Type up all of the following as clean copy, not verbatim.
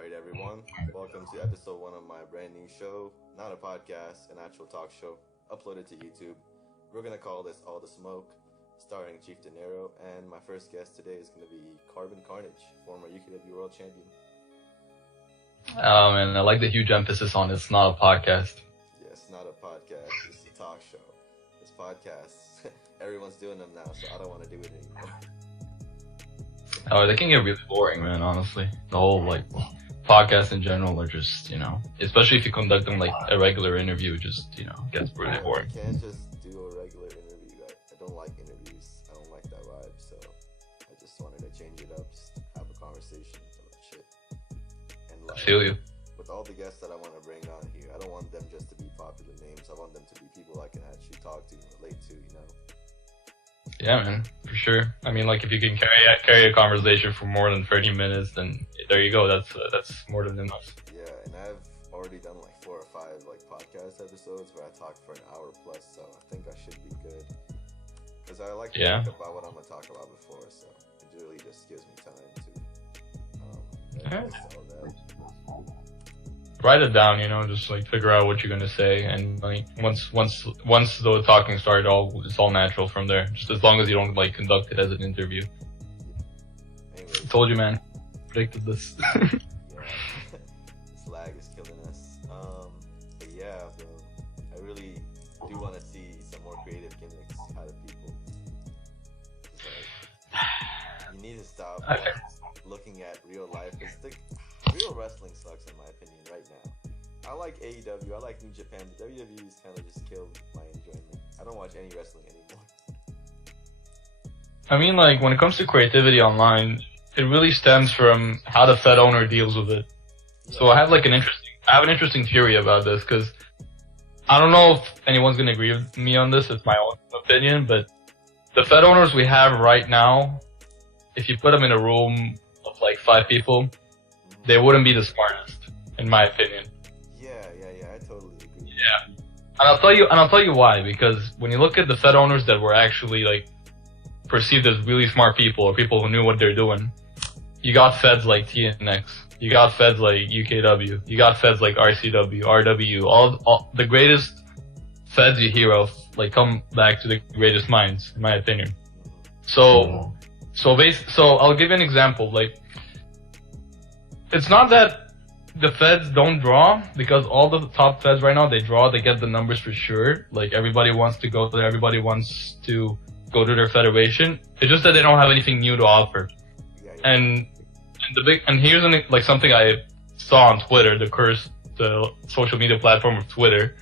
Alright everyone, welcome to episode 1 of my brand new show, not a podcast, an actual talk show, uploaded to YouTube. We're going to call this All the Smoke, starring Chief Dinero, and my first guest today is going to be CarbonCarnage, former UKW World Champion. Oh man, I like the huge emphasis on it's not a podcast. Yes, not a podcast, it's a talk show. This podcast, everyone's doing them now, so I don't want to do it anymore. Oh, they can get really boring, man, honestly. The whole, podcasts in general are just, especially if you conduct them like a regular interview, just, gets really boring. You can't just do a regular interview. I don't like interviews. I don't like that vibe, so I just wanted to change it up, just have a conversation about shit. And I feel you. With all the guests that I want to bring on here, I don't want them just to be popular names. I want them to be people I can actually talk to and relate to, Yeah, man, for sure. I mean, if you can carry a conversation for more than 30 minutes, then there you go. That's more than enough. Yeah, and I've already done 4 or 5 podcast episodes where I talk for an hour plus, so I think I should be good. Because I like to think about what I'm gonna talk about before, so it really just gives me time to all that. Write it down, just figure out what you're gonna say, and once the talking started, it's all natural from there. Just as long as you don't conduct it as an interview. Anyways, I told you, man. Predicted this. Yeah, this lag is killing us. But yeah, bro, I really do want to see some more creative gimmicks out of people. You need to stop looking at real life. Real wrestling sucks in my opinion right now. I like AEW, I like New Japan, but WWE's kind of just killed my enjoyment. I don't watch any wrestling anymore. I mean, when it comes to creativity online, it really stems from how the Fed owner deals with it. Yeah. So I have an interesting theory about this, because I don't know if anyone's gonna agree with me on this. It's my own opinion, but the Fed owners we have right now, if you put them in a room of 5 people, they wouldn't be the smartest, in my opinion. Yeah, I totally agree. Yeah, and I'll tell you why. Because when you look at the Fed owners that were actually perceived as really smart people, or people who knew what they're doing, you got Feds like TNX, you got Feds like UKW, you got Feds like RCW, RW, all the greatest Feds you hear of come back to the greatest minds, in my opinion. So I'll give you an example. It's not that the Feds don't draw, because all the top Feds right now, they draw, they get the numbers for sure. Everybody wants to go there, everybody wants to go to their federation. It's just that they don't have anything new to offer. Yeah. And here's something I saw on Twitter, the social media platform of Twitter.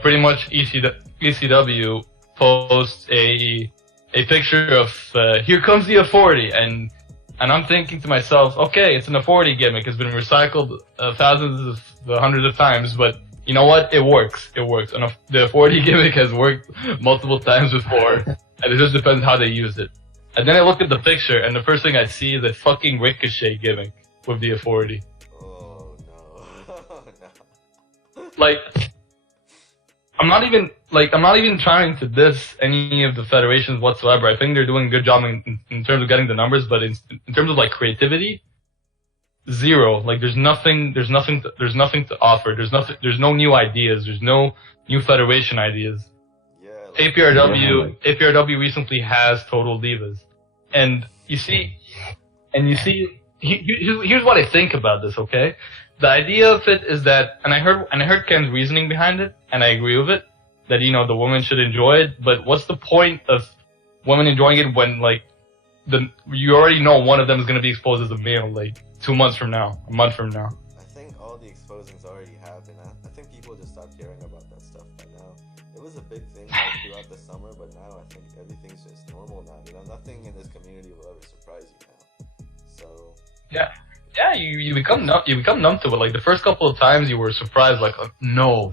Pretty much ECW posts a picture of here comes the authority, and I'm thinking to myself, okay, it's an authority gimmick. It's been recycled hundreds of times, but you know what? It works. And the authority gimmick has worked multiple times before, and it just depends how they use it. And then I look at the picture, and the first thing I see is a fucking Ricochet gimmick with the authority. Oh, no. I'm not even trying to diss any of the federations whatsoever. I think they're doing a good job in terms of getting the numbers, but in terms of creativity, zero. There's nothing to offer. There's no new ideas. There's no new federation ideas. Yeah. APRW recently has Total Divas, and you see, here's what I think about this. Okay. The idea of it is that, and I heard Ken's reasoning behind it, and I agree with it, that, the women should enjoy it, but what's the point of women enjoying it when, you already know one of them is going to be exposed as a male, 2 months from now, a month from now. I think all the exposings already happened. I think people just stopped caring about that stuff by now. It was a big thing throughout the summer, but now I think everything's just normal now. Nothing in this community will ever surprise you now. So... Yeah, you become numb. You become numb to it. The first couple of times, you were surprised. No,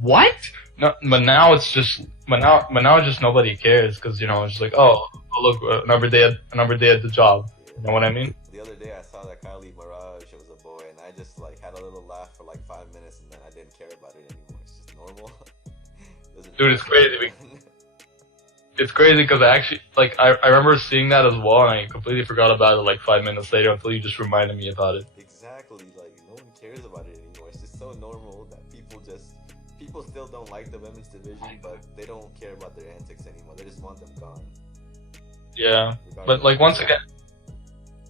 what? No, but now it's just, now it's just nobody cares, because it's just oh look, another day at the job. You know what I mean? The other day I saw that Kylie Mirage was a boy, and I just had a little laugh for 5 minutes, and then I didn't care about it anymore. It's just normal. Dude, it's crazy. it's crazy because I actually, like, I remember seeing that as well, and I completely forgot about it like 5 minutes later until you just reminded me about it. Exactly, like, no one cares about it anymore. It's just so normal that people still don't like the women's division, but they don't care about their antics anymore. They just want them gone. Yeah, but like once again,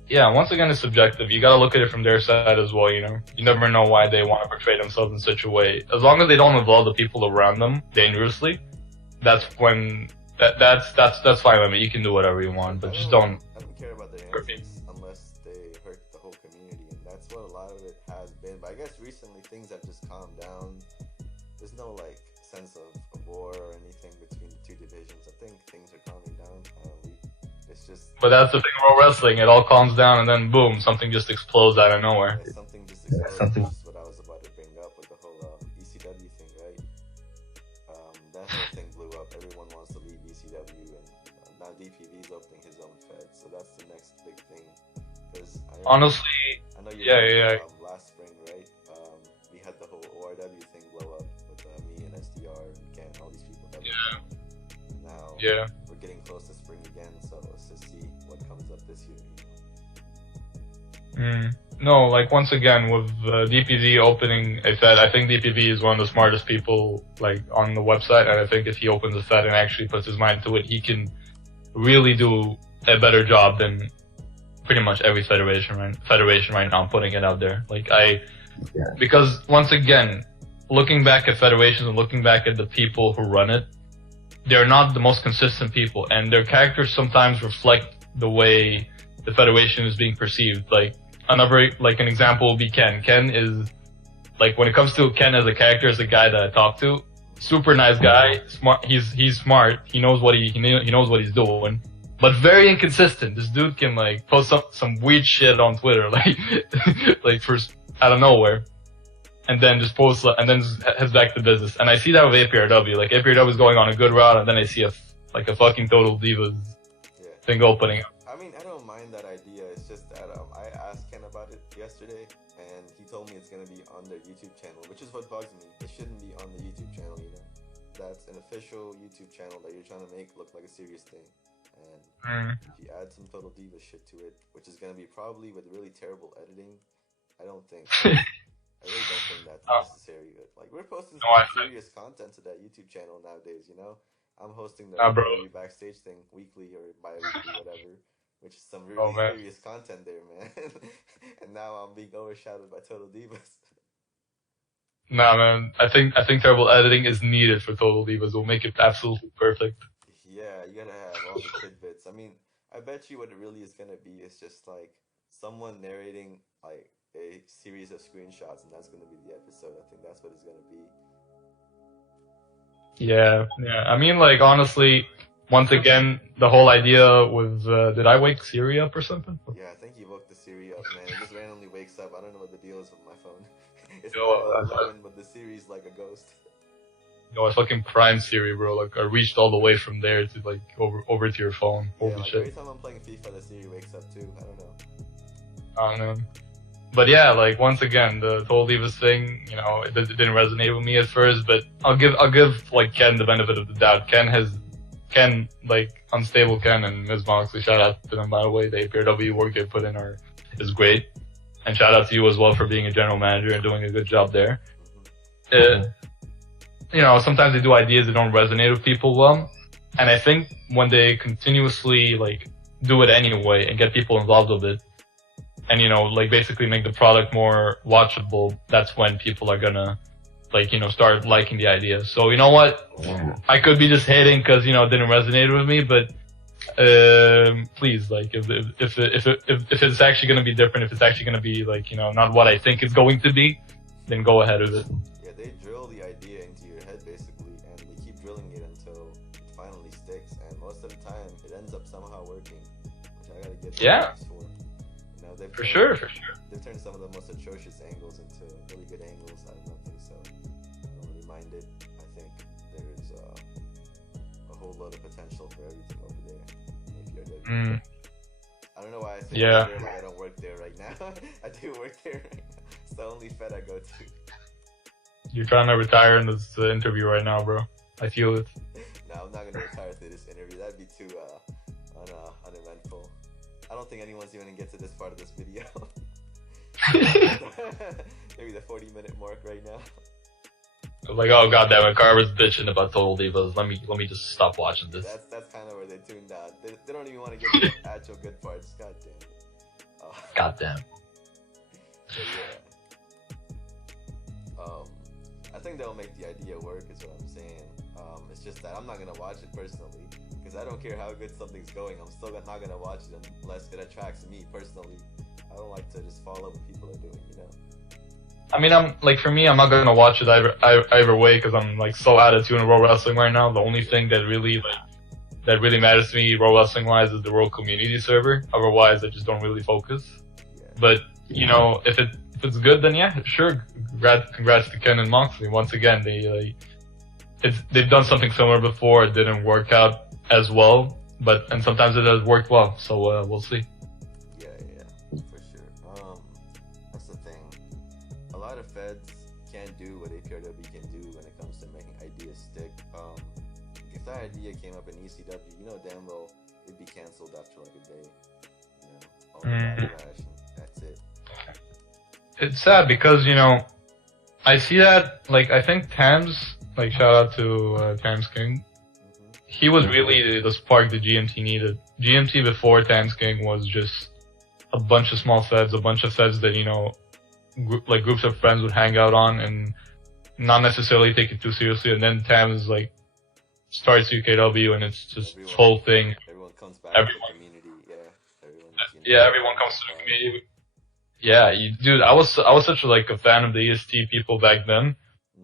it's subjective. You gotta look at it from their side as well, you know? You never know why they want to portray themselves in such a way. As long as they don't involve the people around them dangerously, that's when, that's fine with me. You can do whatever you want, but just don't. I don't care about their antics unless they hurt the whole community, and that's what a lot of it has been. But I guess recently things have just calmed down. There's no like sense of a war or anything between the two divisions. I think things are calming down. It's just. But that's the thing about wrestling. It all calms down and then boom, something just explodes out of nowhere. Yeah, something just explodes. That's what I was about to bring up with the whole ECW thing, right? That whole thing blew up. Everyone wants to leave ECW, and now DPV's opening his own fed. So that's the next big thing. Because honestly, I know you last spring, right? We had the whole ORW thing blow up with me and SDR and Ken, all these people. Now we're getting close to spring again, so let's just see what comes up this year. No, like once again with DPV opening a Fed, I think DPV is one of the smartest people like on the website, and I think if he opens a Fed and actually puts his mind to it, he can really do a better job than pretty much every federation right now. I'm putting it out there, because once again, looking back at federations and looking back at the people who run it, they're not the most consistent people, and their characters sometimes reflect the way the federation is being perceived. Like an example would be Ken. Ken is, like, when it comes to Ken as a character, as a guy that I talk to, super nice guy, smart. He's smart. He knows what he knows what he's doing, but very inconsistent. This dude can like post some weird shit on Twitter, like first out of nowhere, and then just post and then just heads back to business. And I see that with APRW. Like APRW is going on a good route, and then I see a fucking Total Divas thing opening up. I mean, I don't mind that idea. It's just that I asked Ken about it yesterday, and he told me it's gonna be on their YouTube channel, which is what bugs me. It shouldn't be on the YouTube channel, you know. That's an official YouTube channel that you're trying to make look like a serious thing. And if you add some Total Diva shit to it, which is gonna be probably with really terrible editing, I really don't think that's necessary. Like, we're posting some serious content to that YouTube channel nowadays, you know. I'm hosting the backstage thing weekly or bi-weekly, whatever, which is some really serious content there, man. And now I'm being overshadowed by Total Divas. Nah, man. I think terrible editing is needed for Total Divas. It'll make it absolutely perfect. Yeah, you gotta have all the tidbits. I mean, I bet you what it really is gonna be is just like someone narrating like a series of screenshots, and that's gonna be the episode. I think that's what it's gonna be. Yeah. I mean, like, honestly, once again, the whole idea was, did I wake Siri up or something? Yeah, I think you woke the Siri up, man. It just randomly wakes up. I don't know what the deal is with my phone. It's but the Siri's like a ghost. I fucking prime Siri, bro. Like, I reached all the way from there to, like, over to your phone. Holy shit. Every time I'm playing FIFA, the Siri wakes up too. I don't know. But yeah, like, once again, the Total Divas thing, you know, it didn't resonate with me at first, but I'll give like Ken the benefit of the doubt. Ken, like, Unstable Ken and Ms. Moxley, shout out to them, by the way. The APRW work they put in is great. And shout out to you as well for being a general manager and doing a good job there. You know, sometimes they do ideas that don't resonate with people well. And I think when they continuously, like, do it anyway and get people involved with it, and, you know, like, basically make the product more watchable, that's when people are gonna, like, you know, start liking the idea. So, you know what? I could be just hating because, you know, it didn't resonate with me, but please, like, if it's actually gonna be different, if it's actually gonna be, like, you know, not what I think it's going to be, then go ahead with it. Yeah, they drill the idea into your head, basically, and they keep drilling it until it finally sticks, and most of the time, it ends up somehow working, which I gotta get thanks for. For sure. They've turned some of the most atrocious angles into really good angles out of nothing, so I don't really mind it. I think there's a whole lot of potential for everything over there. I don't know why I say like I don't work there right now. I do work there right now. It's the only Fed I go to. You're trying to retire in this interview right now, bro. I feel it. No, I'm not gonna retire through this interview. That'd be too uneventful. I don't think anyone's even gonna get to this part of this video. Maybe the 40-minute mark right now. Like, oh goddamn it, Carver's bitching about Total Divas. Let me just stop watching this. That's kind of where they tuned out. They don't even want to get to the actual good parts. God damn it. Goddamn. Yeah. I think they'll make the idea work. Is what I'm saying. It's just that I'm not gonna watch it personally because I don't care how good something's going. I'm still not gonna watch it unless it attracts me personally. I don't like to just follow what people are doing, you know. I mean, for me, I'm not gonna watch it either way because I'm like so out of tune in World Wrestling right now. The only thing that really matters to me, World Wrestling wise, is the World Community server. Otherwise, I just don't really focus. Yeah. But you know, if it's good, then yeah, sure. Congrats to Ken and Moxley. Once again, they've done something similar before. It didn't work out as well, and sometimes it has worked well. So we'll see. Feds can't do what APRW can do when it comes to making ideas stick. If that idea came up in ECW, you know damn well it'd be canceled after like a day. You know, all the backlash, and that's it. It's sad because, you know, I see that, like, I think Tams, like, shout out to Tams King, he was really the spark that GMT needed. GMT before Tams King was just a bunch of small feds, a bunch of feds that, you know, groups of friends would hang out on and not necessarily take it too seriously. And then Tams like starts UKW and it's just this whole thing. Everyone comes back to the community. Everyone comes to the community. Yeah, dude, I was such a fan of the EST people back then.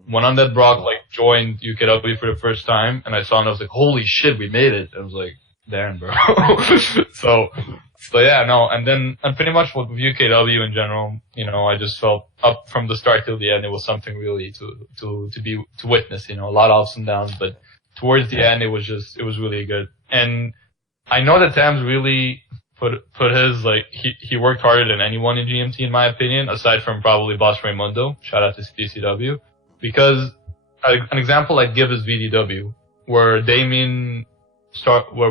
When Undead Brock like joined UKW for the first time and I saw him, I was like, holy shit, we made it. I was like, damn, bro. So yeah, no, and pretty much with UKW in general, you know, I just felt up from the start till the end, it was something really to witness, you know, a lot of ups and downs, but towards the end, it was really good. And I know that Tams really put his, like, he worked harder than anyone in GMT, in my opinion, aside from probably Boss Raymundo. Shout out to CCW. Because an example I'd give is VDW, where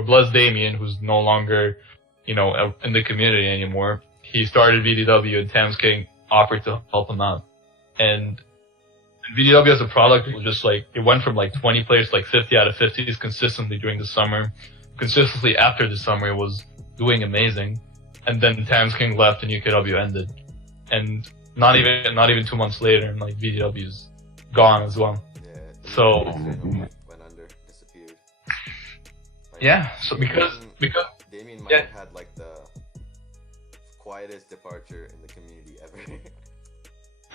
Bloods Damien, who's no longer, you know, in the community anymore, he started VDW and Tams King offered to help him out. And VDW as a product was just like, it went from like 20 players to like 50 out of 50s consistently during the summer. Consistently after the summer, it was doing amazing. And then Tams King left and UKW ended. And not even 2 months later, and like VDW's gone as well. Yeah, so went under, disappeared. Like, yeah, so because Damien might have had like the quietest departure in the community ever.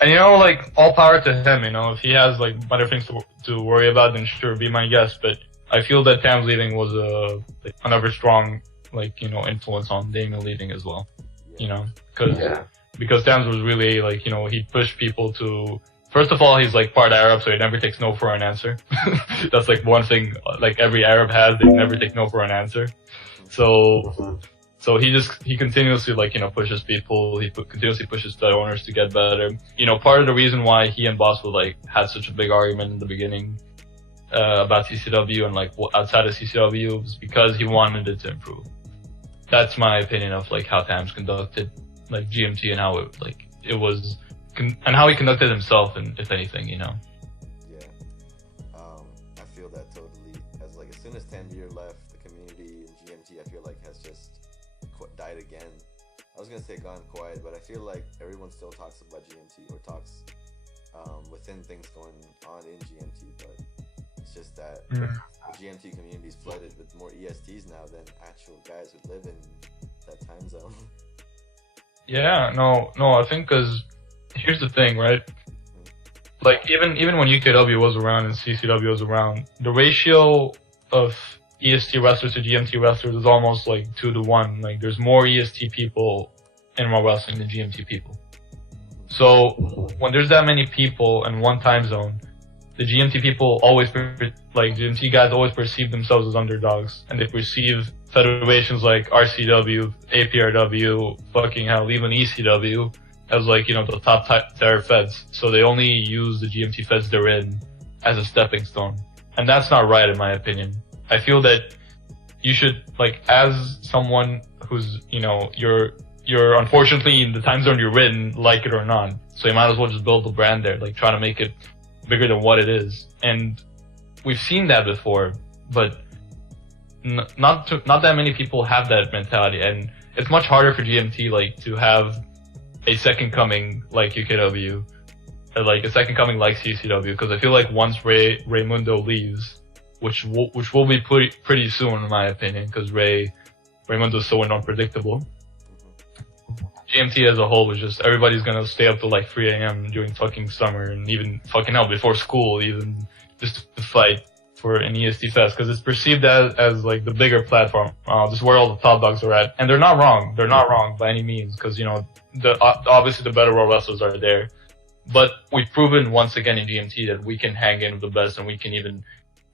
And you know, like, all power to him, you know, if he has like better things to worry about, then sure, be my guest. But I feel that Tams leaving was another strong, like, you know, influence on Damien leaving as well. You know, because Tams was really like, you know, he pushed people to. First of all, he's like part Arab, so he never takes no for an answer. That's like one thing like every Arab has, they never take no for an answer. So he continuously, like, you know, pushes people, continuously pushes the owners to get better. You know, part of the reason why he and Boss would like had such a big argument in the beginning about CCW and like outside of CCW was because he wanted it to improve. That's my opinion of like how Tams conducted like GMT and how and how he conducted himself, and if anything, you know. Yeah, I feel that totally. As soon as Tanvir left, the community in GMT, I feel like has just died again. I was gonna say gone quiet, but I feel like everyone still talks about GMT or talks within things going on in GMT, but it's just that the GMT community is flooded with more ESTs now than actual guys who live in that time zone. Yeah, no, I think because here's the thing, right? Like, even when UKW was around and CCW was around, the ratio of EST wrestlers to GMT wrestlers is almost like 2-to-1. Like, there's more EST people in Raw Wrestling than GMT people. So when there's that many people in one time zone, the GMT people GMT guys always perceive themselves as underdogs, and they perceive federations like RCW, APRW, fucking hell, even ECW as like, you know, the top tier feds. So they only use the GMT feds they're in as a stepping stone. And that's not right, in my opinion. I feel that you should, like, as someone who's, you're unfortunately in the time zone you're in, like it or not. So you might as well just build the brand there, like try to make it bigger than what it is. And we've seen that before, but not that many people have that mentality. And it's much harder for GMT, like, to have a second coming like UKW, or like a second coming like CCW, because I feel like once Raymundo leaves, which will be pretty soon in my opinion, because Raymundo's so unpredictable. GMT as a whole was just, everybody's gonna stay up till like 3 a.m. during fucking summer, and even fucking hell before school, even just to fight for an EST Fest, because it's perceived as like the bigger platform. This is where all the top dogs are at, and they're not wrong. They're not wrong by any means, because obviously the better world wrestlers are there. But we've proven once again in GMT that we can hang in with the best, and we can even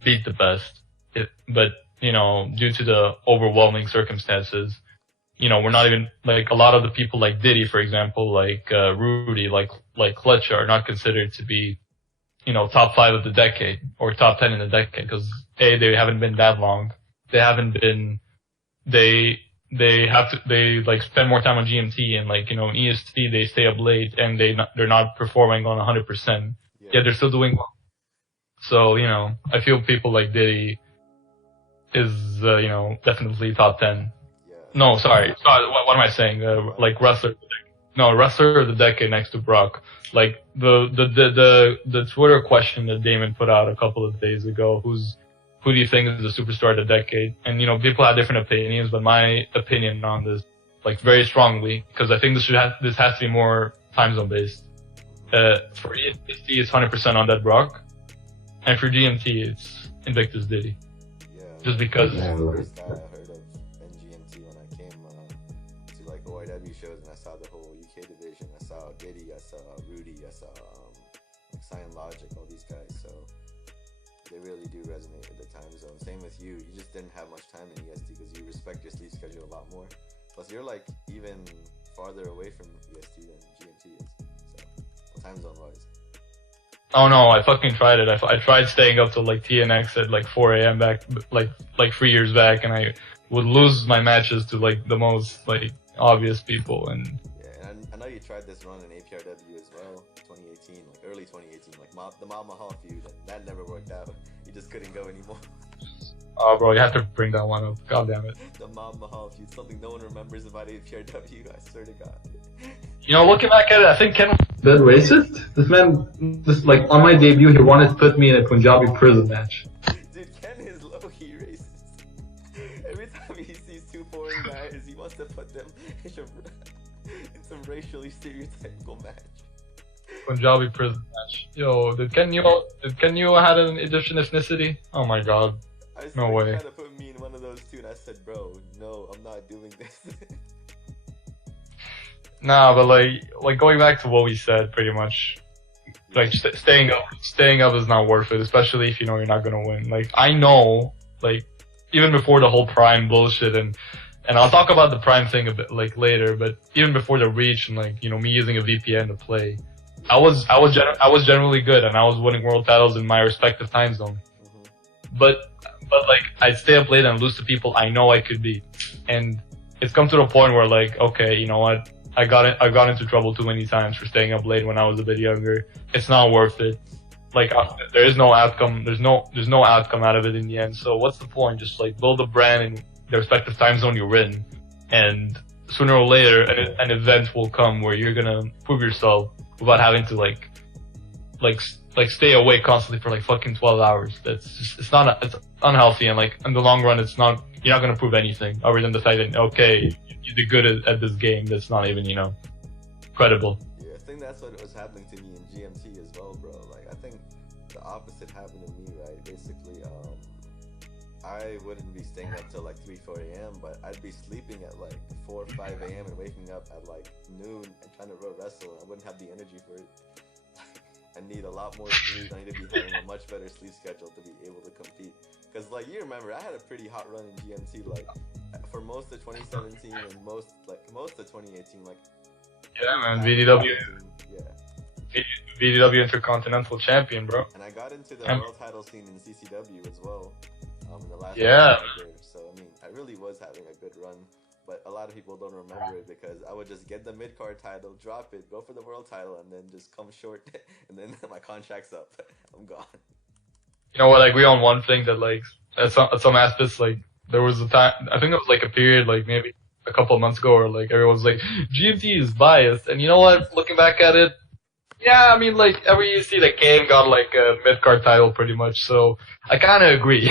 beat the best. But due to the overwhelming circumstances, we're not even, like, a lot of the people like Diddy, for example, like Rudy, like Clutch, are not considered to be, top 5 of the decade or top 10 in the decade, because they haven't been that long. They haven't been. They like spend more time on GMT, and like in EST they stay up late and they're not performing on 100%. Yet they're still doing well. So I feel people like Diddy is definitely top 10. No, sorry. What am I saying? Like wrestler of the decade next to Brock. Like the Twitter question that Damon put out a couple of days ago. Who do you think is the superstar of the decade? And people have different opinions, but my opinion on this, like, very strongly, because I think this has to be more time zone based. For EST, it's 100% on that Brock, and for GMT, it's Invictus Diddy. Yeah. Just because. Yeah, the first guy I heard of in GMT when I came to like OIW shows, and I saw the whole UK division. I saw Diddy, I saw Rudy, I saw like Cyan Logic, all these guys. So they really do resonate with the time zone. Same with you. You just didn't have much time in EST because you respect your sleep schedule a lot more. Plus, you're like even farther away from EST than GMT is. So, time zone wise. Oh no, I fucking tried it. I tried staying up till like TNX at like 4 a.m. back, like 3 years back, and I would lose my matches to like the most like obvious people. And yeah, and I know you tried this run in APRW as well, 2018, like early 2018, like the Mama Hall feud, and that never worked out. You just couldn't go anymore. Oh, bro, you have to bring that one up. God damn it. The Mama Hall feud, something no one remembers about APRW. I swear to God. Looking back at it, I think Ken was a bit racist. This man, like, on my debut, he wanted to put me in a Punjabi prison match. Dude, Ken is low-key racist. Every time he sees two foreign guys, he wants to put them in some racially stereotypical match. Punjabi prison match. Yo, did Ken Newell had an Egyptian ethnicity? Oh my god. No way. He tried to put me in one of those two, and I said, bro, no, I'm not doing this. Nah, but like going back to what we said, pretty much, like staying up is not worth it, especially if you're not gonna win. Like, I know, like, even before the whole Prime bullshit, and I'll talk about the Prime thing a bit like later, but even before the reach and like me using a VPN to play, I was generally good, and I was winning world titles in my respective time zone. Mm-hmm. But like, I'd stay up late and lose to people I know I could beat, and it's come to the point where, like, okay, you know what? I got into trouble too many times for staying up late when I was a bit younger. It's not worth it. Like, there is no outcome. There's no outcome out of it in the end. So what's the point? Just like build a brand in the respective time zone you're in, and sooner or later an event will come where you're gonna prove yourself without having to like stay awake constantly for like fucking 12 hours. It's unhealthy, and like in the long run, you're not gonna prove anything other than the fact that, okay, you did good at this game that's not even, credible. Yeah, I think that's what was happening to me in GMT as well, bro. Like, I think the opposite happened to me, right? Basically, I wouldn't be staying up till like 3, 4 a.m., but I'd be sleeping at like 4 or 5 a.m. and waking up at like noon and trying to wrestle, and I wouldn't have the energy for it. I need a lot more sleep. I need to be having a much better sleep schedule to be able to compete. Because, like, you remember, I had a pretty hot run in GMT, like, for most of 2017 and most of 2018, like... Yeah, man, VDW. Yeah. VDW Intercontinental Champion, bro. And I got into the world title scene in CCW as well. in the last Yeah. year. So I mean, I really was having a good run. But a lot of people don't remember it because I would just get the mid-card title, drop it, go for the world title, and then just come short, and then my contract's up. I'm gone. You know what? I agree on one thing that like at some aspects, like there was a time, I think it was like a period, like maybe a couple of months ago, where like everyone's like GMT is biased, and you know what? Looking back at it, yeah, I mean like every EST that came got like a mid-card title pretty much, so I kind of agree.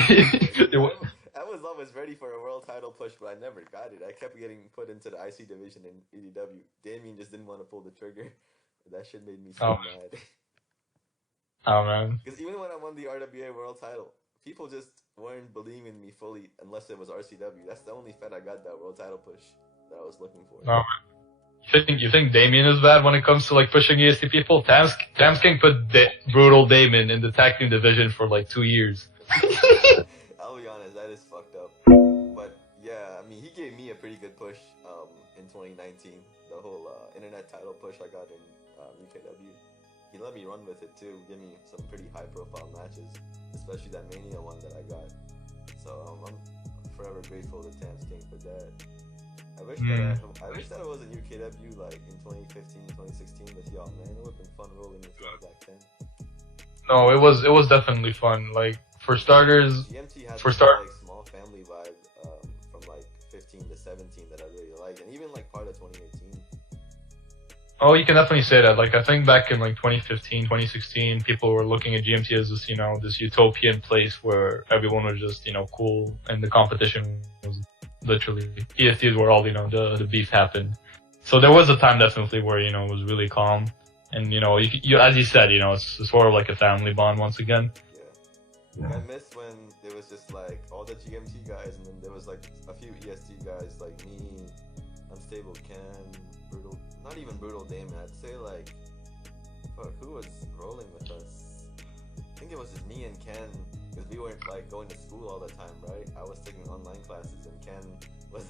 I was always ready for a world title push, but I never got it. I kept getting put into the IC division in EDW. Damien just didn't want to pull the trigger. That shit made me so mad. Oh man. Because even when I won the RWA world title, people just weren't believing in me fully unless it was RCW. That's the only Fed I got that world title push that I was looking for. No. You think Damien is bad when it comes to like pushing EST people? Tams King put Brutal Damien in the tag team division for like 2 years. I'll be honest, that is fucked up. But yeah, I mean, he gave me a pretty good push in 2019. The whole internet title push I got in UKW. He let me run with it too, give me some pretty high profile matches, especially that Mania one that I got. So I'm forever grateful to Tams King for that. I wish that it was in UKW like in 2015, 2016 with y'all, man. It would have been fun rolling with y'all back then. No, it was definitely fun. Like for starters, GMT had like small family vibe from like 15 to 17 that I really liked, and even like part of 2018. Oh, you can definitely say that. Like I think back in like 2015, 2016, people were looking at GMT as this, you know, this utopian place where everyone was just, you know, cool, and the competition was literally ESTs where all, you know, the beef happened. So there was a time definitely where, you know, it was really calm, and you know, you as you said, you know, it's sort of like a family bond once again. Yeah, I miss when there was just like all the GMT guys, and then there was like a few EST guys like me, Unstable Ken, Brutal, not even Brutal Damon. I'd say like, fuck, who was rolling with us? I think it was just me and Ken, because we weren't like going to school all the time, right? I was taking online classes, and Ken was,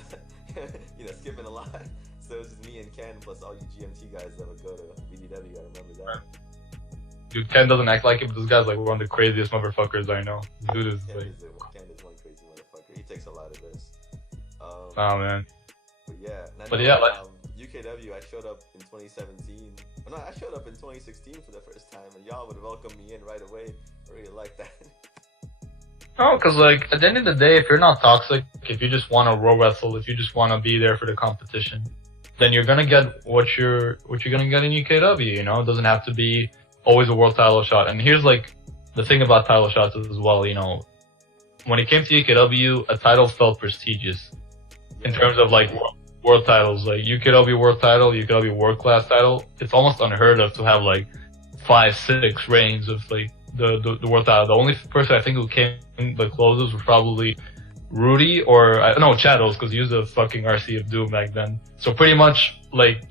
you know, skipping a lot. So it was just me and Ken plus all you GMT guys that would go to BDW. I remember that. Dude, Ken doesn't act like it, but this guy's like one of the craziest motherfuckers I know. Dude is Ken like... Ken is one crazy motherfucker. He takes a lot of this. Oh man. But yeah, like UKW, I showed up in 2017. No, I showed up in 2016 for the first time, and y'all would welcome me in right away. I really like that. No, because like at the end of the day, if you're not toxic, if you just want to row wrestle, if you just want to be there for the competition, then you're gonna get what you're gonna get in UKW. You know, it doesn't have to be always a world title shot. And here's like the thing about title shots as well. You know, when it came to UKW, a title felt prestigious in terms of like world titles, like UKW world title, UKW world class title. It's almost unheard of to have like 5-6 reigns of like the world title. The only person I think who came the closest was probably Rudy or Chattels, because he was the fucking RC of Doom back then. So pretty much like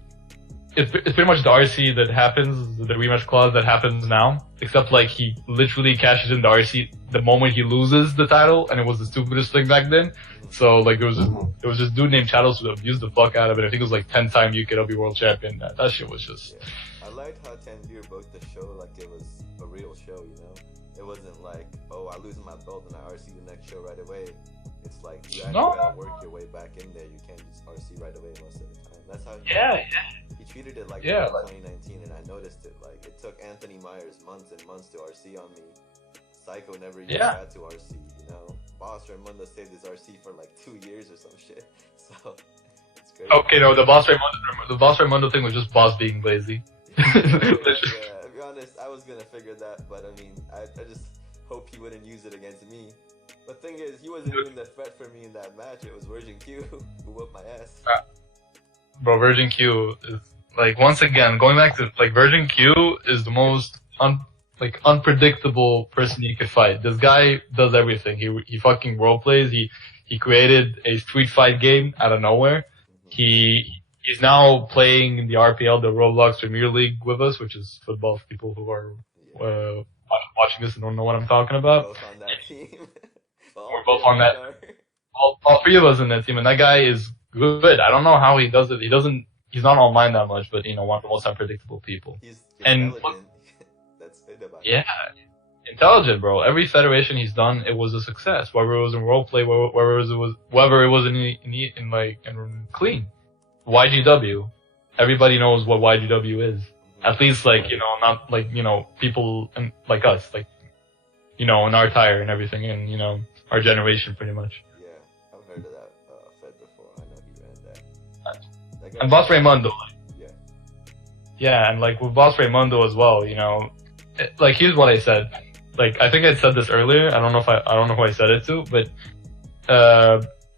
it's pretty much the RC that happens, the rematch clause that happens now, except like he literally cashes in the RC the moment he loses the title, and it was the stupidest thing back then. So like there was this dude named Chattels who abused the fuck out of it. I think it was like 10-time UKW World Champion. That shit was just... Yeah. I liked how Tanvir booked the show like it was a real show, you know? It wasn't like, oh, I lose my belt and I RC the next show right away. It's like you gotta work your way back in there. You can't just RC right away most of the time. That's how he treated it like in 2019, and I noticed it. Like it took Anthony Myers months and months to RC on me. Psycho never even had to RC, you know? Boss Raimundo saved his RC for like 2 years or some shit. So it's crazy. Okay, no, the Boss Raimundo thing was just Boss being lazy. Yeah, to be honest, I was gonna figure that, but I mean, I just hope he wouldn't use it against me. But thing is, he wasn't even the threat for me in that match. It was Virgin Q who whooped my ass. Bro, Virgin Q is like, once again, going back to like Virgin Q is the most unpredictable person you could fight. This guy does everything. He fucking role plays. He created a street fight game out of nowhere. He's now playing in the RPL, the Roblox Premier League, with us, which is football for people who are watching this and don't know what I'm talking about. We're both on that team. We're both on that. All three of us in that team, and that guy is good. I don't know how he does it. He's not online that much, but you know, one of the most unpredictable people. He's and intelligent. That's it about yeah, intelligent, bro. Every federation he's done, it was a success. Whether it was in role play, whether it was in clean. YGW. Everybody knows what YGW is. At least, like, you know, not like, you know, people like us, like, you know, in our tire and everything, and, you know, our generation, pretty much. Yeah, I've heard of that Fed before. I know he ran that. And Boss Raymundo. Yeah. Yeah, and like with Boss Raymundo as well, you know, like here's what I said. Like I think I said this earlier. I don't know who I said it to, but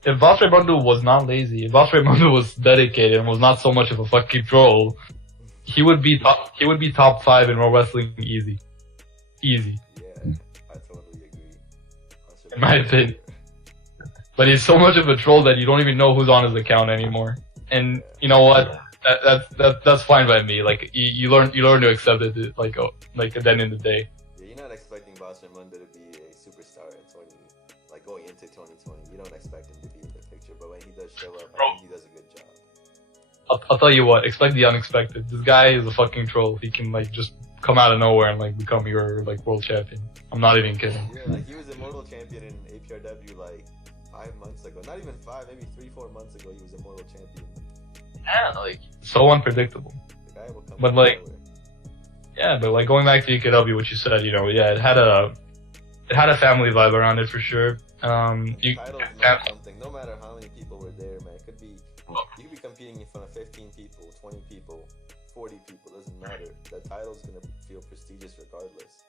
if Boss Raymundo was not lazy, if Boss Raymundo was dedicated and was not so much of a fucking troll, he would be top 5 in World Wrestling easy. Easy. Yeah, I totally agree. In my opinion. But he's so much of a troll that you don't even know who's on his account anymore. And you know what? That's fine by me. Like you learn to accept it. Like at the end of the day. Yeah, you're not expecting Boss Raymundo to be a superstar in going into 2020. You don't expect him to be in the picture, but when he does show up, I think he does a good job. I'll tell you what. Expect the unexpected. This guy is a fucking troll. He can like just come out of nowhere and like become your like world champion. I'm not even kidding. Yeah, like he was Immortal Champion in APRW like 5 months ago. Not even 5, maybe 3-4 months ago. He was Immortal Champion. Yeah, like so unpredictable. The guy will come but like, yeah, but like going back to UKW, what you said, you know, yeah, it had a family vibe around it for sure. The title's not something. No matter how many people were there, man, you could be competing in front of 15 people, 20 people, 40 people. Doesn't matter. The title's gonna feel prestigious regardless.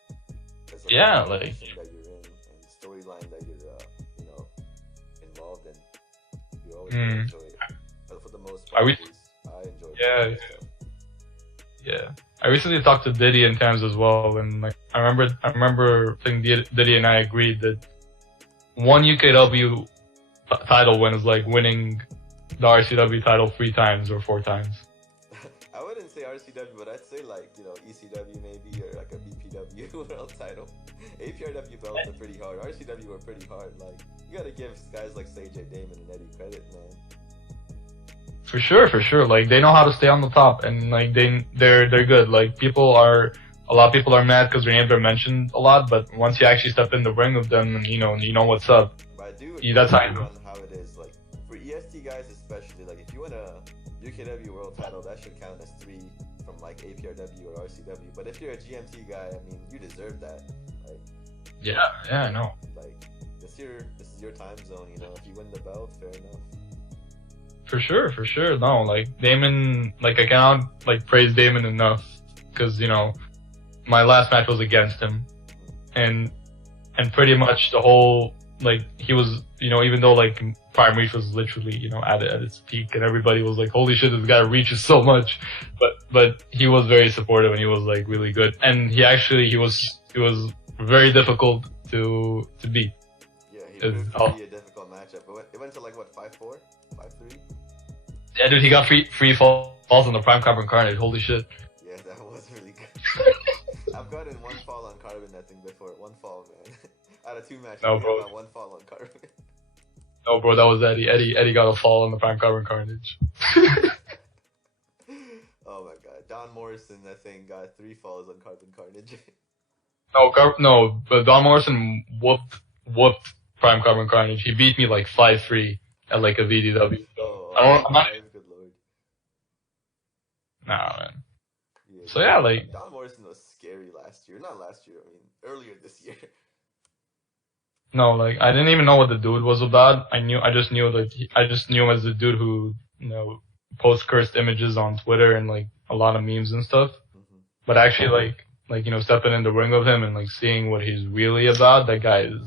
Yeah, like that you're in and the storyline that you're, you know, involved in. You always enjoy it. But for the most part, I enjoy it. Yeah. I recently talked to Diddy and Tams as well, and like I remember thinking Diddy and I agreed that one UKW title win is like winning the RCW title 3 times or 4 times. I wouldn't say RCW, but I'd say like, you know, ECW maybe, or like a BPW world title. APRW belts are pretty hard. RCW are pretty hard. Like, you gotta give guys like CJ Damon and Eddie credit, man. For sure. Like they know how to stay on the top, and like they're good. Like a lot of people are mad because their names are mentioned a lot, but once you actually step in the ring with them, and you know what's up. But I do that's how you know. How it is. Like for EST guys especially, like if you win a UKW world title, that should count as 3 from like APRW or RCW. But if you're a GMT guy, I mean, you deserve that. Like, yeah, I know. Like this is your time zone. You know, if you win the belt, fair enough. For sure. No, like Damon, like I cannot like praise Damon enough because, you know, my last match was against him, and pretty much the whole, like, he was, you know, even though like Prime Reach was literally, you know, at its peak, and everybody was like, holy shit, this guy reaches so much, but he was very supportive, and he was like really good, and he was very difficult to beat. Yeah, he proved to be a difficult matchup, but it went to like what, 5-4, 5-3. Yeah, dude, he got free falls on the Prime CarbonCarnage. Holy shit. Yeah, that was really good. I've gotten 1 fall on Carbon, I think, before. 1 fall, man. Out of 2 matches, I got 1 fall on Carbon. No, bro, that was Eddie. Eddie got a fall on the Prime CarbonCarnage. Oh my god. Don Morrison, I think, got 3 falls on CarbonCarnage. No, but Don Morrison whooped Prime CarbonCarnage. He beat me like 5-3 at like a VDW. I'm not. Good lord. Nah, man. Yeah, so yeah, like Don Morrison was scary last year. Not last year. I mean, earlier this year. No, like I didn't even know what the dude was about. I just knew him as the dude who, you know, posts cursed images on Twitter and like a lot of memes and stuff. Mm-hmm. But actually, like you know, stepping in the ring with him and like seeing what he's really about, that guy is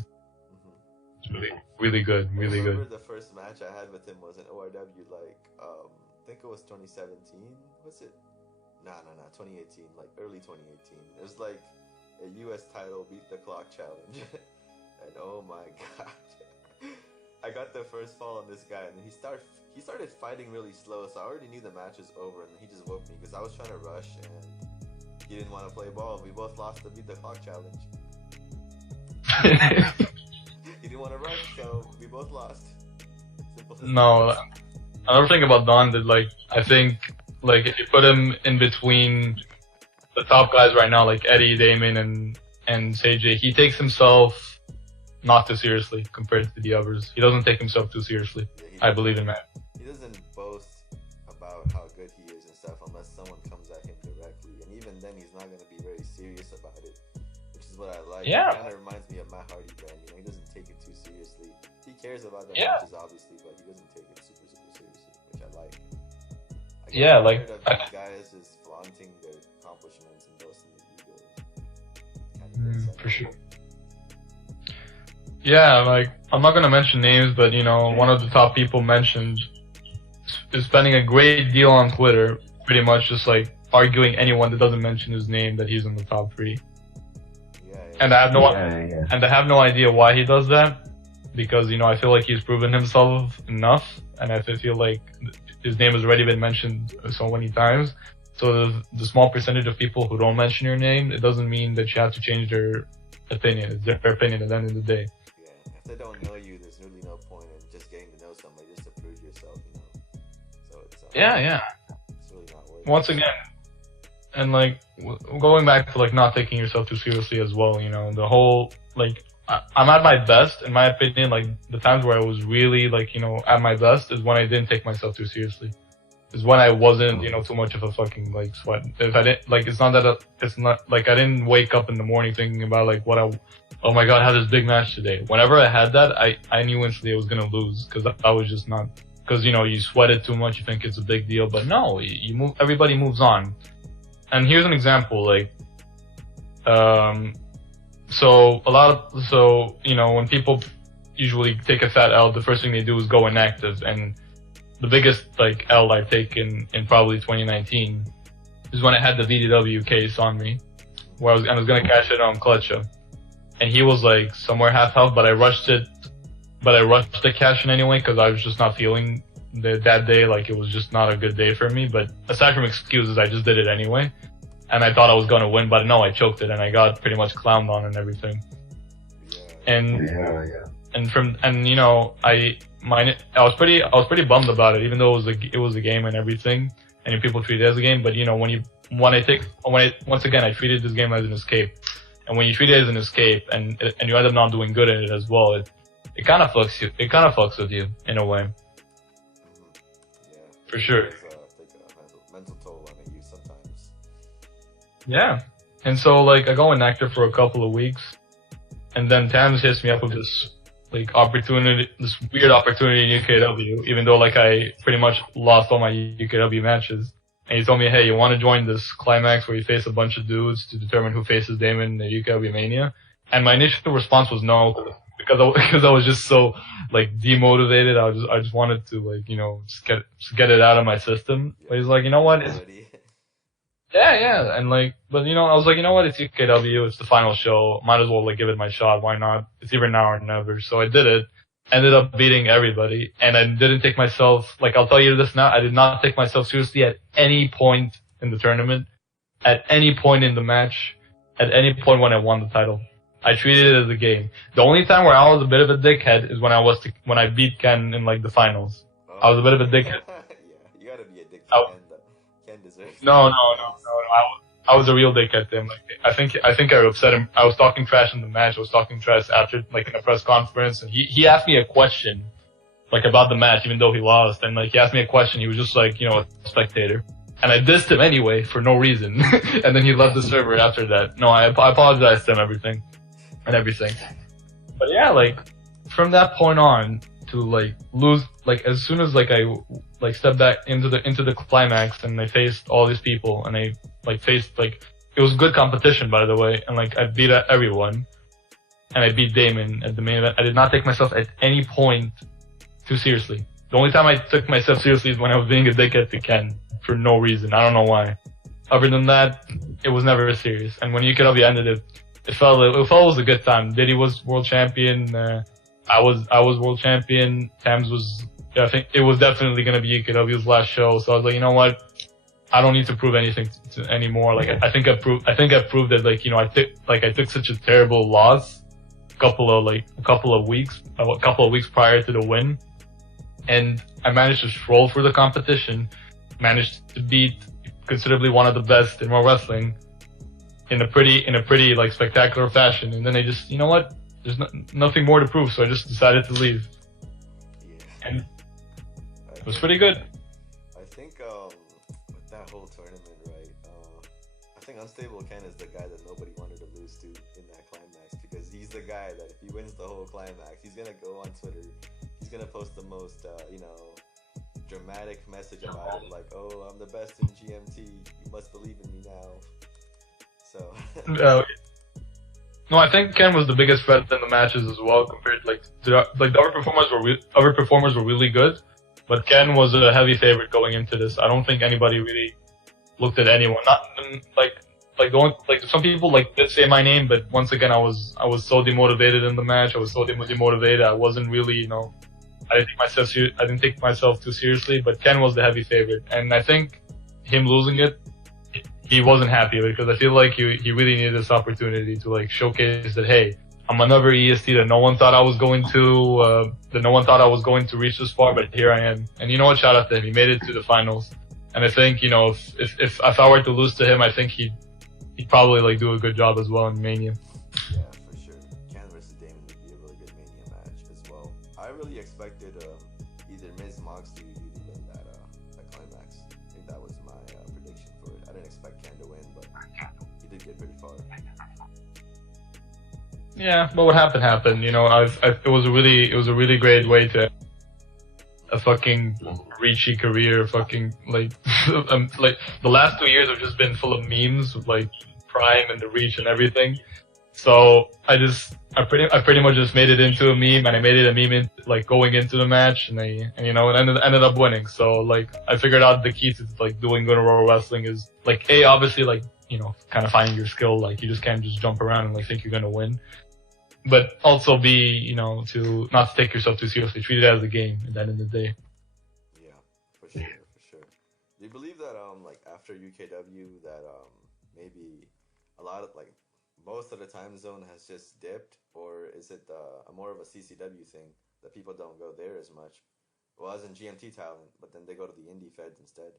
really good. I remember the first match I had with him was in ORW, like, I think it was 2017, was it? Nah, 2018, like early 2018. It was like a US title beat the clock challenge. And oh my god. I got the first fall on this guy, and then he started fighting really slow, so I already knew the match was over, and he just whooped me because I was trying to rush, and he didn't want to play ball. We both lost the beat the clock challenge. He didn't want to rush, so we both lost. No, another thing about Don that, like, I think, like, if you put him in between the top guys right now, like Eddie, Damon, and and Seiji, he takes himself not too seriously compared to the others. He doesn't take himself too seriously. Yeah, I believe in that. He doesn't boast about how good he is and stuff unless someone comes at him directly, and even then, he's not gonna be very serious about it, which is what I like. Yeah. It kind of reminds me of Matt Hardy brand. You know, he doesn't take it too seriously. He cares about the Yeah. matches, obviously, but he doesn't take it super seriously, which I like. I get Yeah, tired like, of these guys just flaunting their accomplishments and boasting their egos. Kind of for sure. Yeah, like, I'm not gonna mention names, but you know, one of the top people mentioned is spending a great deal on Twitter, pretty much just like arguing anyone that doesn't mention his name that he's in the top 3. Yeah. And I have no idea why he does that, because you know, I feel like he's proven himself enough, and I feel like his name has already been mentioned so many times. So the small percentage of people who don't mention your name, it doesn't mean that you have to change their opinion. It's their opinion at the end of the day. Yeah, if they don't know you, there's really no point in just getting to know somebody just to prove yourself, you know. So it's Yeah. it's really not worth it. Once again, and like going back to like not taking yourself too seriously as well, you know, the whole like I'm at my best in my opinion. Like the times where I was really like, you know, at my best is when I didn't take myself too seriously. Is when I wasn't, you know, too much of a fucking like sweat. If I didn't like, it's not like I didn't wake up in the morning thinking about like oh my god, I have this big match today. Whenever I had that, I knew instantly I was gonna lose because I was just not, because you know, you sweated too much, you think it's a big deal, but no, you move, everybody moves on. And here's an example, like, so you know, when people usually take a fat L, the first thing they do is go inactive, and the biggest like L I've taken in probably 2019 is when I had the VDW case on me, where I was gonna cash it on Clutcha, and he was like somewhere half health, but I rushed the cash in anyway because I was just not feeling that day, like it was just not a good day for me. But aside from excuses, I just did it anyway, and I thought I was gonna win, but no, I choked it and I got pretty much clowned on and everything. And you know, I was pretty bummed about it, even though it was a game and everything, and people treat it as a game. But you know, once again, I treated this game as an escape, and when you treat it as an escape and you end up not doing good at it as well, it kind of fucks with you in a way. Yeah, for sure. Take a mental toll on you sometimes. Yeah, and so like I go inactive for a couple of weeks, and then Tams hits me up with this weird opportunity in UKW, even though like I pretty much lost all my UKW matches. And he told me, hey, you want to join this climax where you face a bunch of dudes to determine who faces Damon in the UKW Mania? And my initial response was no, because I was just so like demotivated. I just wanted to like, you know, just get it out of my system. But he's like, you know what? Yeah, and like, but you know, I was like, you know what? It's UKW. It's the final show. Might as well like give it my shot. Why not? It's either now or never. So I did it. Ended up beating everybody, and I didn't take myself, like, I'll tell you this now, I did not take myself seriously at any point in the tournament, at any point in the match, at any point when I won the title. I treated it as a game. The only time where I was a bit of a dickhead is when I beat Ken in like the finals. I was a bit of a dickhead. Yeah, you gotta be a dickhead. Ken deserves. No. I was a real dickhead to him. Like, I think I upset him. I was talking trash in the match. I was talking trash after, like, in a press conference, and he asked me a question, like, about the match, even though he lost. And like, he asked me a question. He was just like, you know, a spectator, and I dissed him anyway for no reason. And then he left the server after that. No, I apologized to him everything. But yeah, like, from that point on to like lose, like, as soon as like I like stepped back into the climax and I faced all these people and I like faced, like, it was good competition, by the way, and like I beat everyone and I beat Damon at the main event. I did not take myself at any point too seriously. The only time I took myself seriously is when I was being a dickhead to Ken for no reason. I don't know why. Other than that, it was never serious. And when UKW ended it felt it was a good time. Diddy was world champion. I was world champion. Tams was. I think it was definitely gonna be UKW's last show. So I was like, you know what? I don't need to prove anything anymore. Like, I think I proved that, like, you know, I took such a terrible loss a couple of weeks prior to the win, and I managed to stroll through the competition, managed to beat considerably one of the best in world wrestling, in a pretty like spectacular fashion, and then they just, you know what? There's nothing more to prove, so I just decided to leave. Yeah. And it was pretty good. I think with that whole tournament, right? I think Unstable Ken is the guy that nobody wanted to lose to in that climax, because he's the guy that if he wins the whole climax, he's gonna go on Twitter, he's gonna post the most, dramatic message about it, like, "Oh, I'm the best in GMT. You must believe in me now." So. No, I think Ken was the biggest threat in the matches as well. Compared to the other performers were really good, but Ken was a heavy favorite going into this. I don't think anybody really looked at anyone. Not some people did say my name, but once again, I was so demotivated in the match. I was so demotivated. I wasn't really, I didn't take myself too seriously. But Ken was the heavy favorite, and I think him losing it, he wasn't happy with it, because I feel like he really needed this opportunity to showcase that, hey, I'm another EST that no one thought I was going to reach this far, but here I am. And you know what? Shout out to him. He made it to the finals. And I think, if I were to lose to him, I think he'd probably do a good job as well in Mania. Yeah, for sure. Ken versus Damon would be a really good Mania match as well. I really expected either Miz Moxley to win that climax. I think that was my prediction for it. I didn't expect Ken to win, but he did get pretty far. Yeah, but what happened. It was a really great way to a fucking Ricci career. Fucking the last 2 years have just been full of memes of Prime and the Reach and everything. So I pretty much just made it into a meme, and I made it a meme going into the match, and it ended up winning. So I figured out the key to doing good pro wrestling is obviously kind of finding your skill. You just can't just jump around and think you're gonna win, but also be to not to take yourself too seriously. Treat it as a game at the end of the day. Yeah, for sure. Do you believe that after UKW that maybe a lot of most of the time zone has just dipped, or is it more of a CCW thing that people don't go there as much? Well, as in GMT talent, but then they go to the indie feds instead.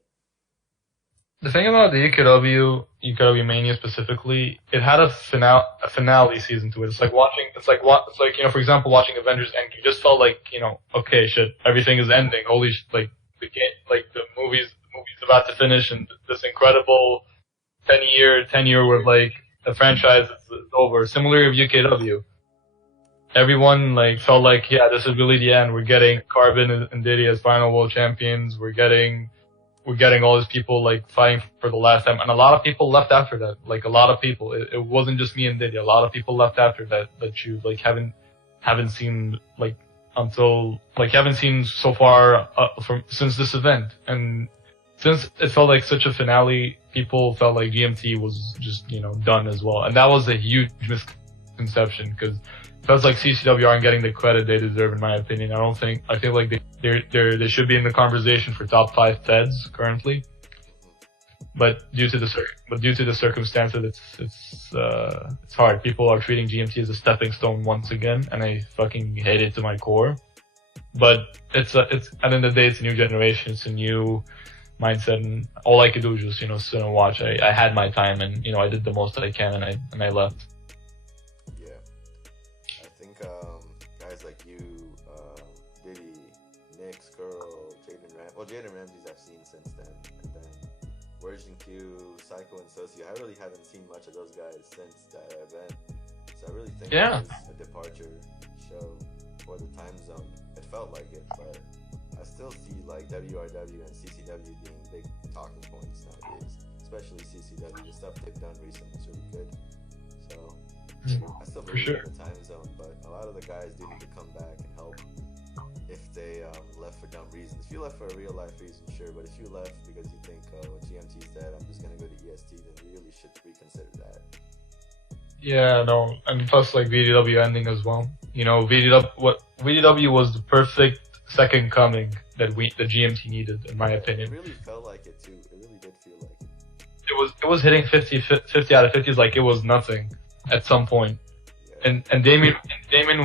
The thing about the UKW Mania specifically, it had a finale season to it. It's for example, watching Avengers Endgame. You just felt okay, shit, everything is ending. Holy shit, the movie's about to finish, and this incredible 10-year where the franchise is over. Similarly with UKW, everyone felt yeah, this is really the end. We're getting Carbon and Diddy as final world champions. We're getting all these people fighting for the last time, and a lot of people left after that. A lot of people. It wasn't just me and Diddy. A lot of people left after that you haven't seen haven't seen so far since this event. And since it felt like such a finale, people felt like GMT was just done as well, and that was a huge misconception, because it feels like CCW aren't getting the credit they deserve, in my opinion. I feel like they should be in the conversation for top 5 feds currently, but due to the circumstances, it's hard. People are treating GMT as a stepping stone once again, and I fucking hate it to my core. But it's at the end of the day, it's a new generation, it's a new mindset, and all I could do was just sit and watch. I had my time, and I did the most that I can, and I left. Yeah, I think guys like you, Diddy, Nick, Skrull, Jaden Ramsey's I've seen since then, and then Virgin Q, Psycho, and Socio. I really haven't seen much of those guys since that event, so I really think it was a departure show for the time zone. It felt like it, but I still see WRW and CCW being big talking points nowadays, especially CCW. The stuff they've done recently is really good. So I still believe in the time zone, but a lot of the guys do need to come back and help if they left for dumb reasons. If you left for a real life reason, sure, but if you left because you think GMT's dead, I'm just gonna go to EST, then you really should reconsider that. Yeah, no, and plus VDW ending as well. VDW was the perfect second coming that the GMT needed, in my opinion. It really felt like it too. It really did feel like it. It was hitting 50 out of 50s like it was nothing at some point. Yeah. And Damon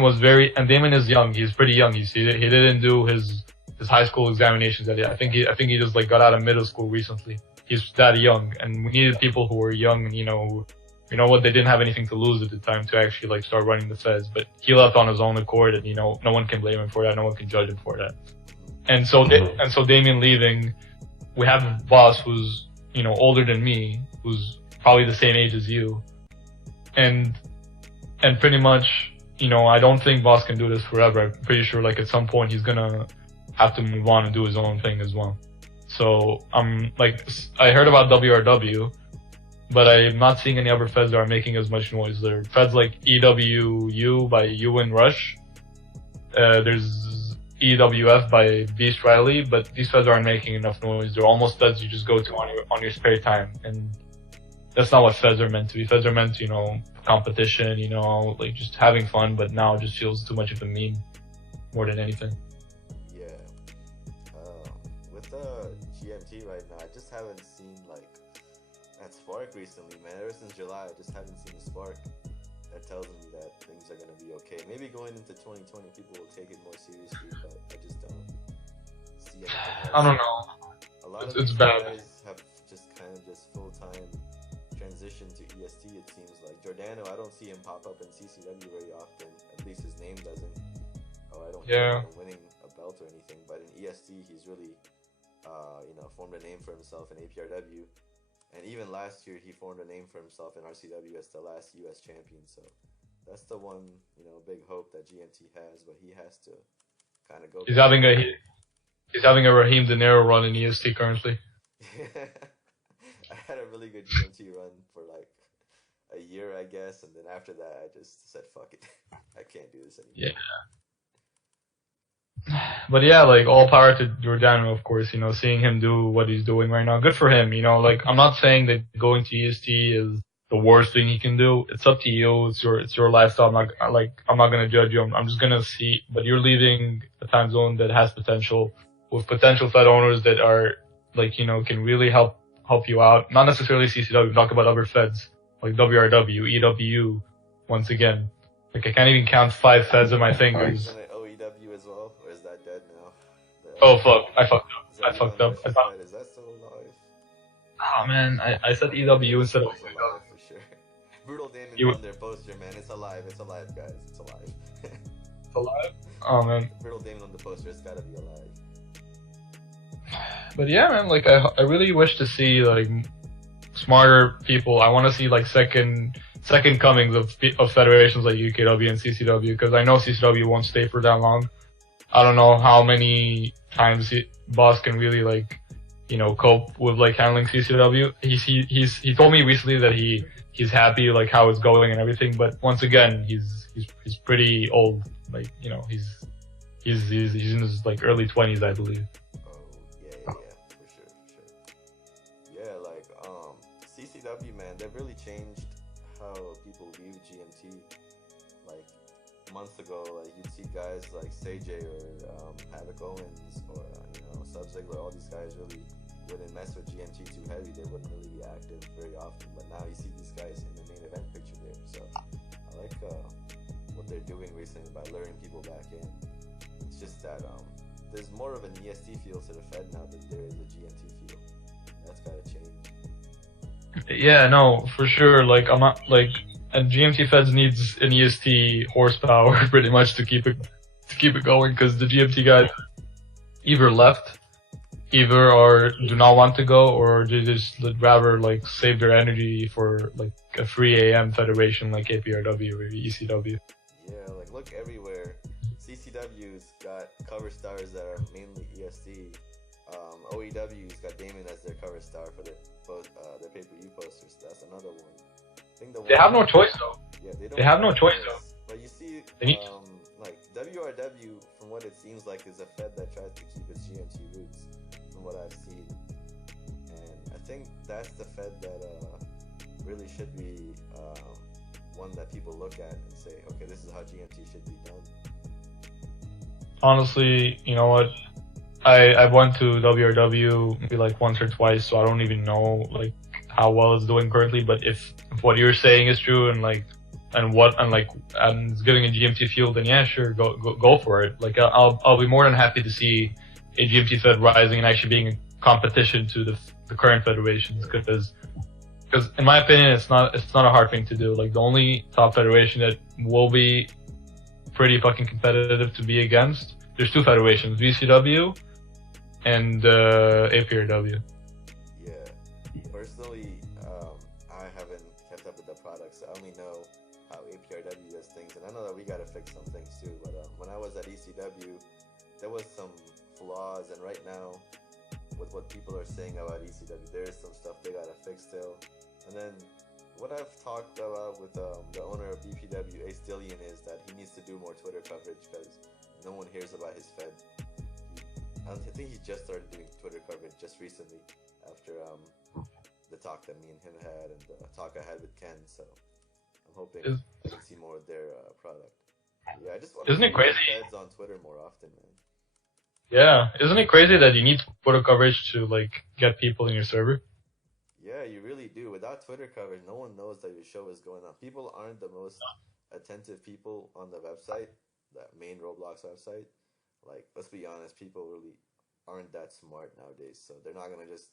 was Damon is young. He's pretty young. He didn't do his high school examinations yet. I think he just got out of middle school recently. He's that young, and we needed people who were young and you know what, they didn't have anything to lose at the time to actually like start running the feds, but he left on his own accord, and you know, no one can blame him for that, no one can judge him for that. And so Damien leaving, we have a boss who's, you know, older than me, who's probably the same age as you, and pretty much, you know, I don't think boss can do this forever. I'm pretty sure like at some point he's gonna have to move on and do his own thing as well. So I'm like, I heard about WRW, but I'm not seeing any other feds that are making as much noise. There are feds like EWU by Ewan Rush. There's EWF by Beast Riley, but these feds aren't making enough noise. They're almost feds you just go to on your spare time, and that's not what feds are meant to be. Feds are meant to, you know, competition, you know, like just having fun, but now it just feels too much of a meme more than anything. Yeah. With GMT right now, I just haven't seen like that spark recently, man. Ever since July, I just haven't seen a spark that tells me that things are gonna be okay. Maybe going into 2020, people will take it more seriously, but I just don't see anything else. I don't know. A lot of it's these bad. guys have just kind of just full-time transition to EST, it seems like. Giordano, I don't see him pop up in CCW very often. At least his name doesn't. Oh, I don't hear him winning a belt or anything. But in EST, he's really, you know, formed a name for himself in APRW. And even last year, he formed a name for himself in RCW as the last US champion. So that's the one, you know, big hope that GMT has. But he has to kind of go. He's having a Raheem Dinero run in EST currently. I had a really good GMT run for like a year, I guess, and then after that, I just said, "Fuck it, I can't do this anymore." Yeah. But yeah, like all power to Giordano, of course. You know, seeing him do what he's doing right now, good for him. You know, like I'm not saying that going to EST is the worst thing he can do. It's up to you. It's your lifestyle. I'm not gonna judge you. I'm just gonna see. But you're leaving a time zone that has potential, with potential Fed owners that are like, you know, can really help you out. Not necessarily CCW. Talk about other Feds like WRW, EWU. Once again, like I can't even count 5 Feds on my fingers. OEW as well, or is that dead now? Oh fuck! I fucked up. I thought. Is that still alive? Oh man, I said EW instead of. It's alive for sure. Brutal Damon on their poster, man. It's alive. It's alive, guys. It's alive. It's alive? Oh man. Brutal Damon on the poster. It's gotta be alive. But yeah, man. Like I really wish to see like smarter people. I want to see like second comings of federations like UKW and CCW, because I know CCW won't stay for that long. I don't know how many times boss can really like, you know, cope with like handling CCW. He told me recently that he's happy like how it's going and everything, but once again he's pretty old. Like, you know, he's in his like early 20s, I believe. CCW, man, they've really changed how people view GMT. Like months ago, like you'd see guys like Sage or Havoc Owens or you know, Sub Ziggler. All these guys really wouldn't mess with GMT too heavy. They wouldn't really be active very often. But now you see these guys in the main event picture there. So I like what they're doing recently by luring people back in. It's just that there's more of an EST feel to the Fed now than there is a GMT feel. That's gotta change. Yeah, no, for sure. Like I'm not like, and GMT Feds needs an EST horsepower pretty much to keep it going, because the GMT guys either left, or do not want to go, or they just would rather like save their energy for like a free AM federation like APRW or ECW. Yeah, like look everywhere. CCW's got cover stars that are mainly EST. OEW's got Damon as their cover star for their pay-per-view posters. That's another one. I think they have no choice though. Yeah, they have no choice though. But you see, like WRW, from what it seems like, is a Fed that tries to keep its GMT roots, from what I've seen. And I think that's the Fed that really should be one that people look at and say, okay, this is how GMT should be done. Honestly, you know what? I went to WRW maybe like once or twice, so I don't even know like how well it's doing currently. But if what you're saying is true, and it's giving a GMT feel, then yeah, sure, go for it. Like I'll be more than happy to see a GMT Fed rising and actually being a competition to the current federations, because because in my opinion, it's not a hard thing to do. Like the only top federation that will be pretty fucking competitive to be against. There's two federations, VCW and APRW. Yeah. Personally, I haven't kept up with the products. I only know how APRW does things, and I know that we gotta fix some things too. But when I was at ECW, there was some flaws, and right now, with what people are saying about ECW, there is some stuff they gotta fix still. And then what I've talked about with the owner of BPW, A Stillion, is that he needs to do more Twitter coverage because no one hears about his Fed. I think he just started doing Twitter coverage just recently after the talk that me and him had and the talk I had with Ken. So I'm hoping I can see more of their product. Yeah, I just want to see Feds on Twitter more often, man. Yeah, isn't it crazy that you need Twitter coverage to like get people in your server? Yeah, you really do. Without Twitter coverage, no one knows that your show is going on. People aren't the most attentive people on the website, that main Roblox website. Like, let's be honest, people really aren't that smart nowadays. So they're not gonna just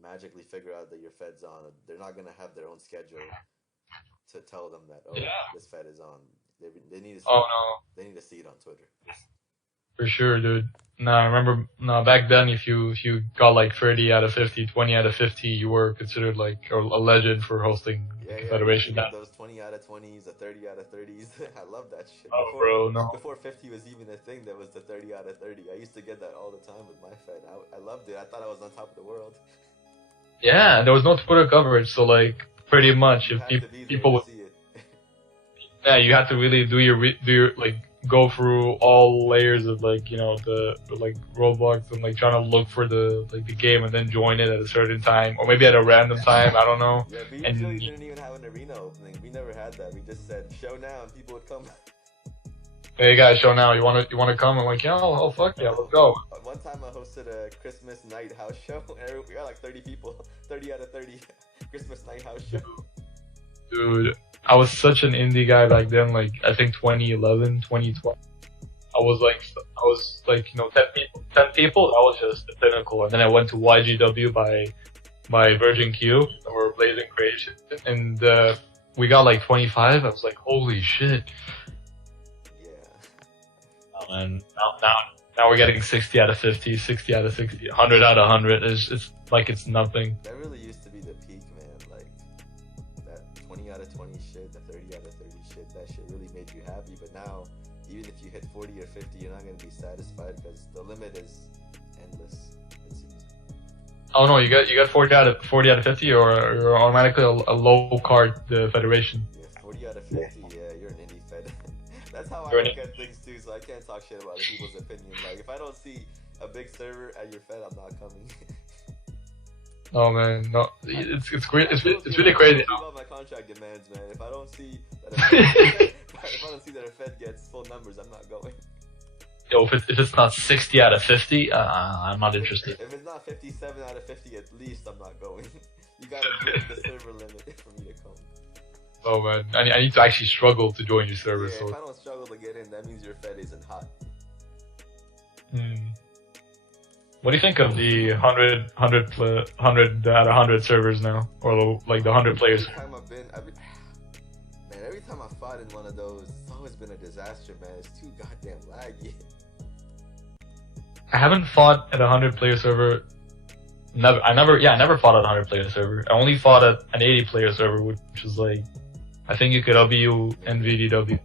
magically figure out that your Fed's on. They're not gonna have their own schedule to tell them that this Fed is on. They need to see they need to see it on Twitter. For sure, dude. No, I remember. No, back then, if you got like 30 out of 50, 20 out of 50, you were considered like a legend for hosting Federation. Yeah, those 20 out of 20s, the 30 out of 30s. I love that shit. Before 50 was even a thing, there was the 30 out of 30. I used to get that all the time with my Fed. I loved it. I thought I was on top of the world. Yeah, there was no Twitter coverage, so like pretty much if people would see it. Yeah, you had to really do your like go through all layers of like, you know, the like Roblox and like trying to look for the game and then join it at a certain time or maybe at a random time. I don't know. Yeah, we usually didn't even have an arena opening. We never had that. We just said show now and people would come. Hey guys, show now. You wanna come? I'm like, yeah, oh fuck yeah, let's go. One time I hosted a Christmas night house show. We got like 30 people, 30 out of 30 Christmas night house show. Dude, I was such an indie guy back then. Like I think 2011, 2012. I was like, you know, 10 people. That was just the pinnacle. And then I went to YGW by Virgin Q or Blazing Creation, and we got like 25. I was like, holy shit. And now we're getting 60 out of 50, 60 out of 60, 100 out of 100. It's like it's nothing. That really used to be the peak, man. Like that 20 out of 20 shit, the 30 out of 30 shit. That shit really made you happy. But now, even if you hit 40 or 50, you're not gonna be satisfied because the limit is endless. It seems. Oh no, you got 40 out of 50, or you're automatically a low card federation. Yeah, 40 out of 50. Yeah, you're an indie fed. That's how I look at things too, so I can't talk shit about other people's opinion. Like, if I don't see a big server at your Fed, I'm not coming. Oh man, no, it's great. It's really crazy. I love my contract demands, man. If I don't see that a Fed gets full numbers, I'm not going. Yo, if it's not 60 out of 50, I'm not interested. If it's not 57 out of 50 at least, I'm not going. You gotta break the server limit for me to come. Oh man, I need to actually struggle to join your server. Yeah, so if I don't struggle to get in, that means your Fed isn't hot. What do you think of the 100 out of 100 servers now, or like the 100 players? Every time I fought in one of those, it's always been a disaster, man. It's too goddamn laggy. I haven't fought at a 100 player server. I never fought at a 100 player server. I only fought at an 80 player server, which was like, I think UKW and VDW.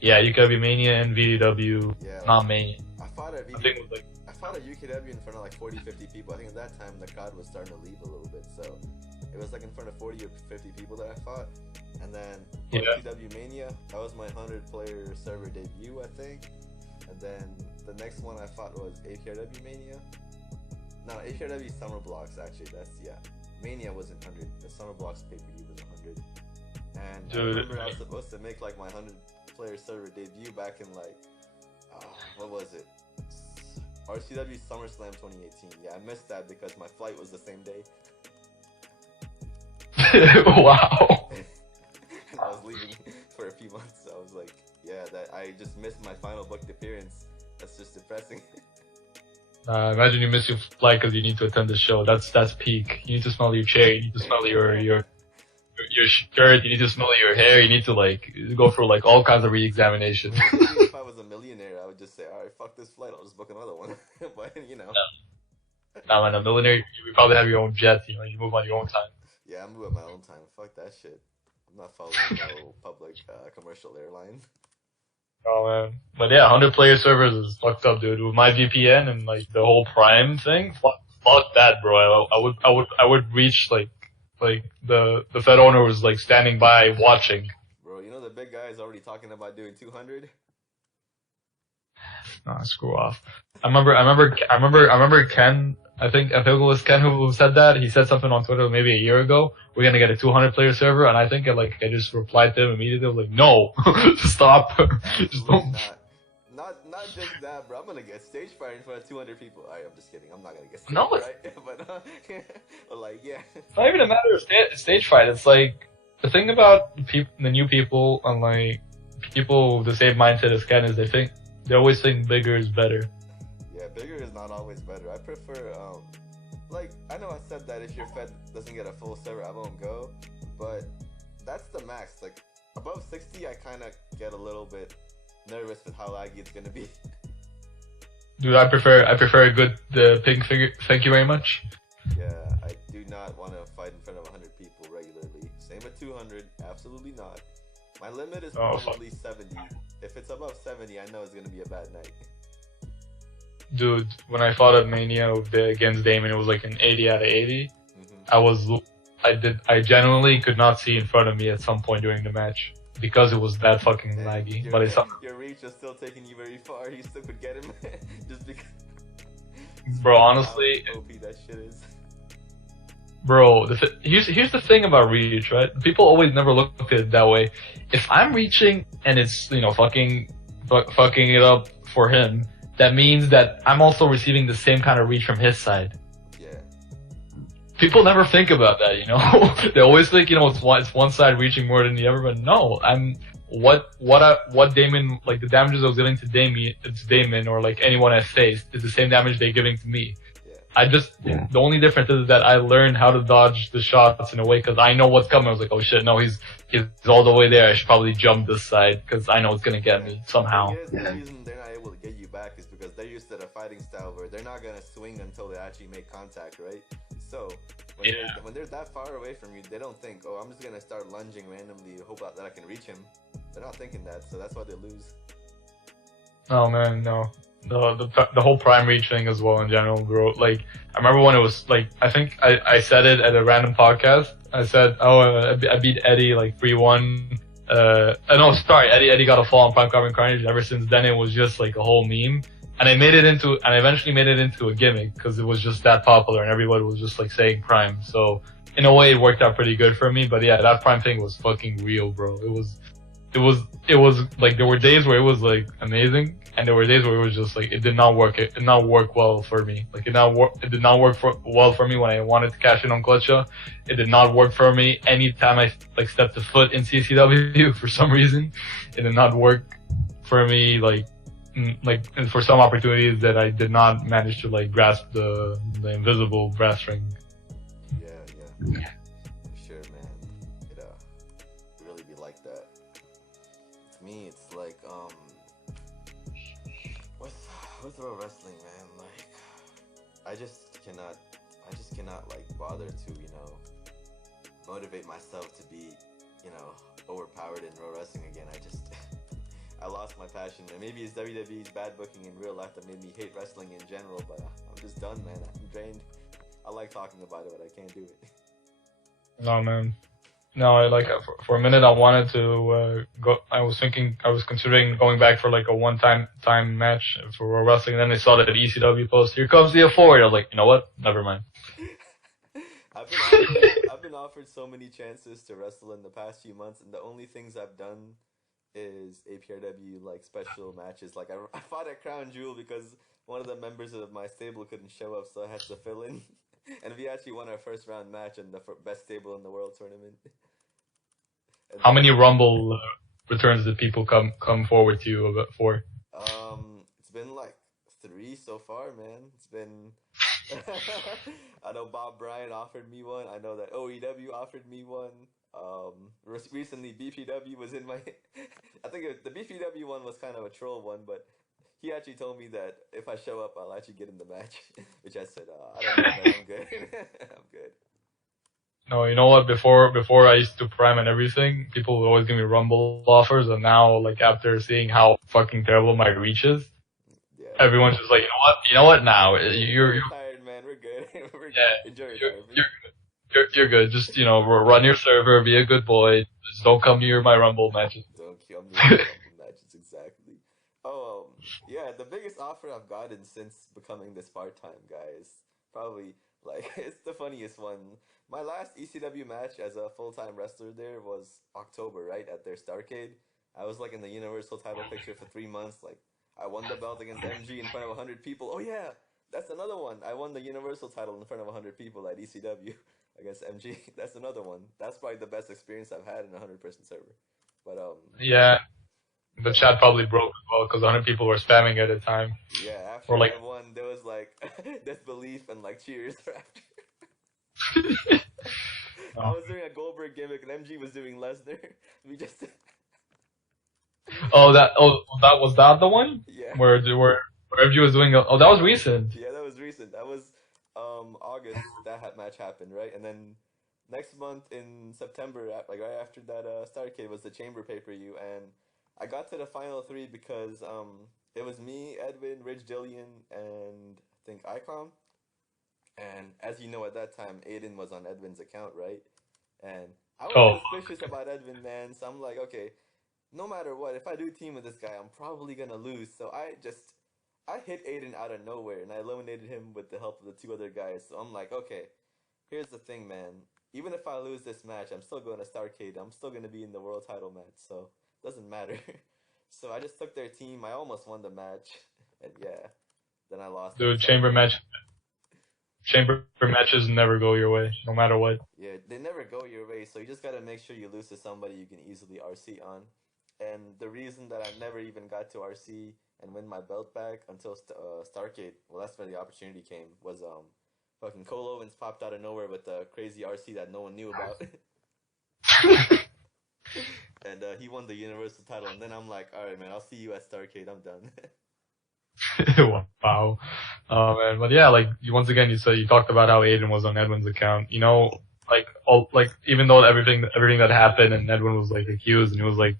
Yeah, UKW Mania and VDW, not Mania. I fought at VDW. I fought at UKW in front of like 40, 50 people. I think at that time the crowd was starting to leave a little bit, so it was like in front of 40 or 50 people that I fought. And then UKW Mania, that was my 100 player server debut, I think. And then the next one I fought was APRW Mania. No, APRW Summer Blocks, actually. Mania wasn't 100. The Summer Blocks pay-per-view was 100. And I remember I was supposed to make like my 100 player server debut back in like, what was it? RCW SummerSlam 2018. Yeah, I missed that because my flight was the same day. Wow. And I was leaving for a few months, so I was like, yeah, that I just missed my final booked appearance. That's just depressing. Imagine you miss your flight because you need to attend the show. That's peak. You need to smell your chair. You need to smell your shirt. You need to smell your hair. You need to like go through like all kinds of re-examination. Maybe if I was a millionaire, I would just say, all right, fuck this flight. I'll just book another one. But you know. Now, when a millionaire, you probably have your own jet. You know, you move on your own time. Yeah, I move at my own time. Fuck that shit. I'm not following no public commercial airline. Oh man, but yeah, 100-player servers is fucked up, dude. With my VPN and like the whole Prime thing, fuck that, bro. I would reach like the Fed owner was like standing by watching. Bro, you know the big guy is already talking about doing 200. Nah, screw off. I remember Ken. I think it was Ken who said that. He said something on Twitter maybe a year ago. We're gonna get a 200-player server, and I think I just replied to him immediately. I was like, no, stop. Just don't. Not just that, bro. I'm gonna get stage fright in front of 200 people. Alright, I'm just kidding. I'm not gonna get stage fright. But like, yeah. It's not even a matter of stage fright. It's like the thing about the new people and like people with the same mindset as Ken is they always think bigger is better. Yeah, bigger is not always better. I prefer, like, I know I said that if your Fed doesn't get a full server, I won't go, but that's the max. Like, above 60, I kind of get a little bit nervous with how laggy it's gonna be. Dude, I prefer a good ping figure. Thank you very much. Yeah, I do not want to fight in front of 100 people regularly. Same with 200, absolutely not. My limit is probably 70. If it's above 70, I know it's gonna be a bad night. Dude, when I fought at Mania against Damon, it was like an 80 out of 80. Mm-hmm. I genuinely could not see in front of me at some point during the match because it was that fucking laggy. Your reach is still taking you very far. You still could get him just because. Bro, honestly, how OP that shit is. Bro, here's the thing about reach, right? People always never look at it that way. If I'm reaching and it's fucking it up for him, that means that I'm also receiving the same kind of reach from his side. Yeah. People never think about that, They always think, it's one side reaching more than the other, but no, what Damon, like the damages I was giving to Damon or like anyone I faced is the same damage they're giving to me. The only difference is that I learned how to dodge the shots in a way because I know what's coming. I was like, oh shit, no, he's all the way there. I should probably jump this side because I know it's gonna get me somehow. The reason they're not able to get you back is because they're used to the fighting style where they're not gonna swing until they actually make contact, right? So when they're that far away from you, they don't think, oh, I'm just gonna start lunging randomly, hope that I can reach him. They're not thinking that, so that's why they lose. Oh man, no. The whole prime reach thing as well in general, bro. Like, I remember when it was like, I think I said it at a random podcast. I said, I beat Eddie like 3-1. No, sorry, Eddie got a fall on Prime CarbonCarnage. Ever since then, it was just like a whole meme. And I eventually made it into a gimmick because it was just that popular and everybody was just like saying Prime. So in a way, it worked out pretty good for me. But yeah, that Prime thing was fucking real, bro. It was like, there were days where it was like amazing. And there were days where it was just like, it did not work. It did not work well for me. Like, it did not work well for me when I wanted to cash in on Clutcha. It did not work for me anytime I like stepped a foot in CCW for some reason. It did not work for me like for some opportunities that I did not manage to like grasp the invisible brass ring. Yeah. Sure, man. It really be like that. To me, it's like with pro wrestling, man, like I just cannot like bother to motivate myself to be overpowered in pro wrestling again. I lost my passion, and maybe it's WWE's bad booking in real life that made me hate wrestling in general, but I'm just done, man. I'm drained. I like talking about it, but I can't do it. No, man. No, for a minute I wanted to go. I was considering going back for like a one-time match for World Wrestling, and then I saw that ECW post, here comes the Euphoria. I was like, you know what? Never mind. I've been offered so many chances to wrestle in the past few months, and the only things I've done is APRW like special matches. Like I fought at Crown Jewel because one of the members of my stable couldn't show up, so I had to fill in. And we actually won our first round match in the best stable in the world tournament. How many Rumble returns did people come forward to you for? It's been like 3 so far, man. It's been. I know Bob Bryan offered me one. I know that OEW offered me one. Recently BPW was in my. I think the BPW one was kind of a troll one, but he actually told me that if I show up, I'll actually get in the match. Which I said, I don't know, man. I'm good. I'm good. No, you know what? Before I used to prime and everything, people would always give me Rumble offers, and now, like, after seeing how fucking terrible my reach is, Yeah. everyone's just like, you know what? Now you're tired, man. We're good. We're yeah, good. Enjoy your you're, time. you're good. Just run your server, be a good boy. Just don't come near my Rumble matches. Don't kill me in the matches, exactly. Oh, yeah, the biggest offer I've gotten since becoming this part-time guy is probably, like, it's the funniest one. My last ECW match as a full-time wrestler there was October, right, at their Starrcade. I was, like, in the Universal title picture for 3 months. Like, I won the belt against MG in front of 100 people. Oh, yeah, that's another one. I won the Universal title in front of 100 people at ECW against MG. That's another one. That's probably the best experience I've had in a 100-person server. But, Yeah, the chat probably broke as well because 100 people were spamming at a time. yeah, after Or, like, I won, there was, like, disbelief and, like, cheers after. I was doing a Goldberg gimmick and MG was doing Lesnar. We just that was that the one? yeah. Where MG was doing that was recent. Yeah, that was recent. That was August that match happened, right? And then next month in September, like right after that Starrcade was the Chamber pay-per-view, and I got to the final 3 because it was me, Edwin, Rich Dillian, and I think Icon. And as you know, at that time, Aiden was on Edwin's account, right? And I was suspicious about Edwin, man. So I'm like, okay, no matter what, if I do team with this guy, I'm probably gonna lose. So I hit Aiden out of nowhere, and I eliminated him with the help of the 2 other guys. So I'm like, okay, here's the thing, man. Even if I lose this match, I'm still going to Starrcade. I'm still gonna be in the world title match, so it doesn't matter. So I just took their team. I almost won the match, and yeah, then I lost. Dude, chamber matches never go your way, no matter what. Yeah, they never go your way, so you just gotta make sure you lose to somebody you can easily RC on. And the reason that I never even got to RC and win my belt back until Starrcade, well, that's where the opportunity came, was fucking Cole Owens popped out of nowhere with the crazy RC that no one knew about. And he won the Universal title, and then I'm like, alright man, I'll see you at Starrcade, I'm done. Wow. Oh man, but yeah, like once again, you talked about how Aiden was on Edwin's account. You know, even though everything that happened and Edwin was like accused and he was like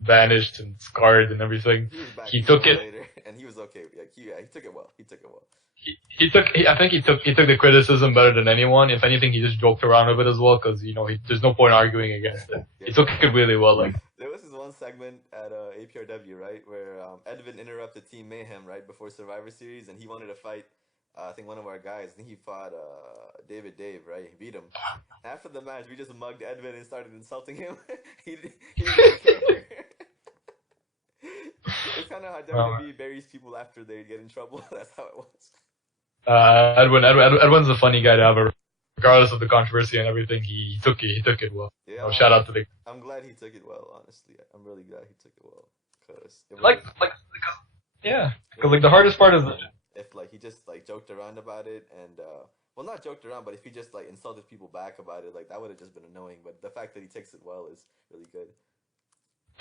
vanished and scarred and everything, he took it later, and he was okay. Yeah, he took it well. He took it well. I think he took the criticism better than anyone. If anything, he just joked around with it as well because there's no point arguing against it. He took it really well. Like there was this one segment at APRW, right, where Edwin interrupted Team Mayhem right before Survivor Series, and he wanted to fight. I think one of our guys. I think he fought Dave, right? He beat him. After the match, we just mugged Edwin and started insulting him. he didn't care. It's kind of how WWE buries people after they get in trouble. That's how it was. Edwin's a funny guy to have, regardless of the controversy and everything. He took it well. Yeah, shout out to the. I'm glad he took it well. Honestly, I'm really glad he took it well because the hardest part is if he just joked around about it and well, not joked around, but if he just insulted people back about it, that would have just been annoying. But the fact that he takes it well is really good.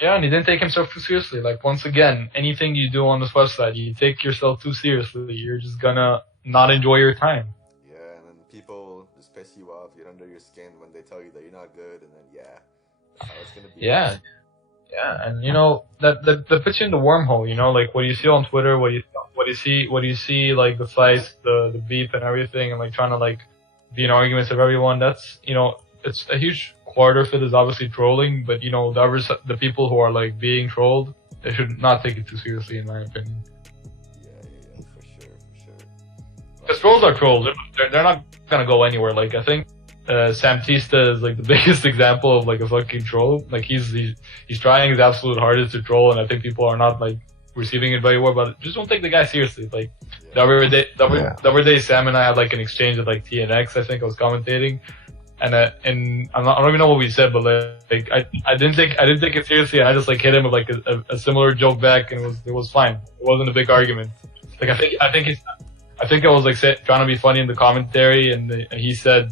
Yeah, and he didn't take himself too seriously. Once again, anything you do on this website, you take yourself too seriously, you're just gonna not enjoy your time. Yeah, and then people just piss you off, get under your skin when they tell you that you're not good, and then that's how it's gonna be. Yeah, and that puts you in the wormhole. What you see on Twitter, what you see, the fights, the beef and everything, and trying to be in arguments with everyone. That's it's a huge part of it is obviously trolling, but the people who are being trolled, they should not take it too seriously, in my opinion. Yeah, for sure. Because trolls are trolls. They're not gonna go anywhere. I think Sam Tista is the biggest example of a fucking troll. He's trying his absolute hardest to troll, and I think people are not receiving it very well. But just don't take the guy seriously. The other day, Sam and I had an exchange at TNX. I think I was commentating. And I don't even know what we said, but I didn't take it seriously, and I just hit him with a similar joke back, and it was fine. It wasn't a big argument. Like I think it was like trying to be funny in the commentary, and he said,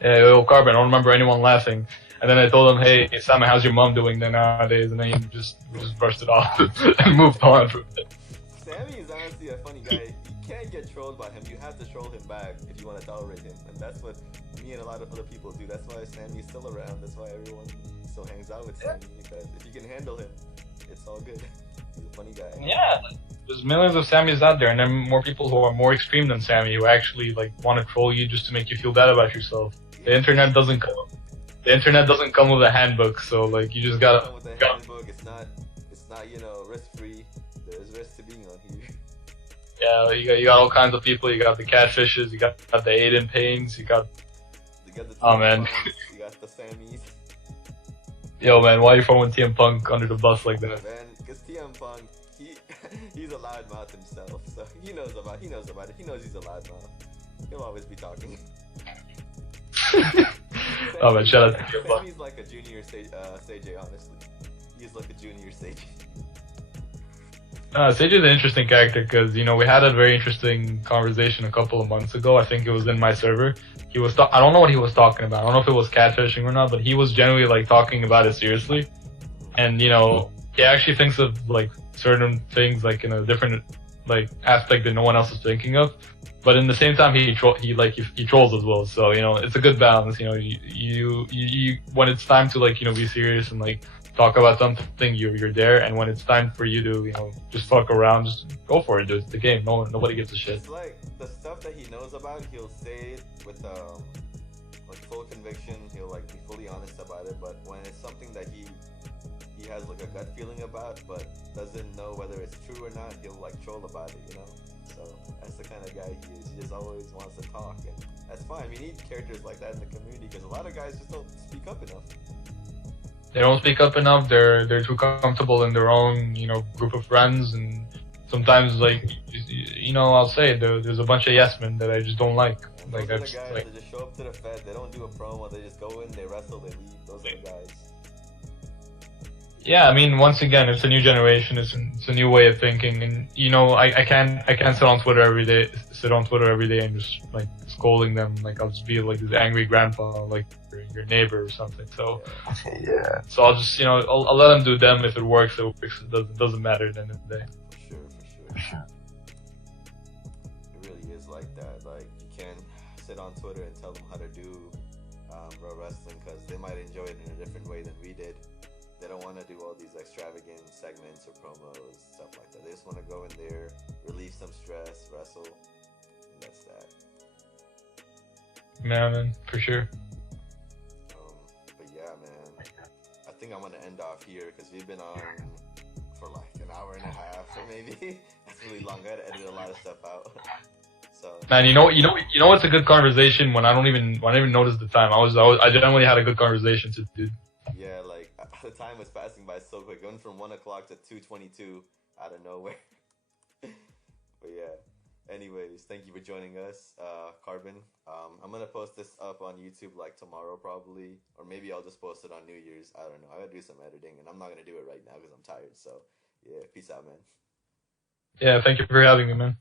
"Hey, oh, Carbon, I don't remember anyone laughing." And then I told him, "Hey, Sam, how's your mom doing then nowadays?" And then he just brushed it off and moved on from it. Sammy is honestly a funny guy. You can't get trolled by him. You have to troll him back if you want to tolerate him, and that's what me and a lot of other people do. That's why Sammy is still around. That's why everyone still hangs out with Sammy, because if you can handle him, it's all good. He's a funny guy. Yeah, there's millions of Sammys out there, and then more people who are more extreme than Sammy, who actually like want to troll you just to make you feel bad about yourself. The internet doesn't come. The internet doesn't come with a handbook, so like you just gotta. With the handbook, it's not risk free. There's risk to being on here. Yeah, you got all kinds of people. You got the catfishes, you got the Aiden Paynes, you got the oh man, you got the Sammys. Yo man, why are you throwing TM Punk under the bus like that? Man, because TM Punk, he's a loudmouth himself, so he knows about it. He knows he's a loudmouth. He'll always be talking. Oh man, shout out to TM Punk. Sammy's like a junior CJ, honestly. He's like a junior CJ. Sage is an interesting character because, you know, we had a very interesting conversation a couple of months ago. I think it was in my server. He was I don't know what he was talking about. I don't know if it was catfishing or not, but he was generally like talking about it seriously. And, you know, he actually thinks of like certain things like in a different like aspect that no one else is thinking of. But in the same time, he trolls as well. So, you know, it's a good balance. You know, you when it's time to like, you know, be serious and like talk about something, you're there, and when it's time for you to, you know, just fuck around, just go for it, dude. It's the game. Nobody gives a shit. It's like the stuff that he knows about, he'll say it with like full conviction. He'll like be fully honest about it. But when it's something that he has like a gut feeling about, but doesn't know whether it's true or not, he'll like troll about it, you know. So that's the kind of guy he is. He just always wants to talk, and that's fine. We need characters like that in the community because a lot of guys just don't speak up enough. They don't speak up enough. They're too comfortable in their own, you know, group of friends, and sometimes like, you know, I'll say there's a bunch of yes men that I just don't like. And like those are the guys that just show up to the Fed. They don't do a promo. They just go in, they wrestle, they leave. Those are the guys. Yeah, I mean, once again, it's a new generation. It's a new way of thinking, and you know, I can't sit on Twitter every day and just like scolding them. Like I'll just be like this angry grandpa, like your neighbor or something. So yeah. So I'll just, you know, I'll let them do them. If it works, it works. It doesn't matter at the end of the day. For sure. It really is like that. Like you can't sit on Twitter and tell them how to do pro wrestling because they might enjoy it in a different way than we did. They don't want to do all these extravagant segments or promos, stuff like that. They just want to go in there, relieve some stress, wrestle, and that's that. Yeah, man, for sure. But yeah, man, I think I'm gonna end off here because we've been on for like an hour and a half, or maybe that's really long. I had to edit a lot of stuff out. So man, you know what's a good conversation when I don't even notice the time. I generally had a good conversation to do. Yeah, like the time was passing by so quick. Going from 1 o'clock to 2:22 out of nowhere. But yeah. Anyways, thank you for joining us, Carbon. I'm gonna post this up on YouTube like tomorrow probably, or maybe I'll just post it on New Year's. I don't know. I gotta do some editing, and I'm not gonna do it right now because I'm tired. So yeah, peace out, man. Yeah, thank you for having me, man.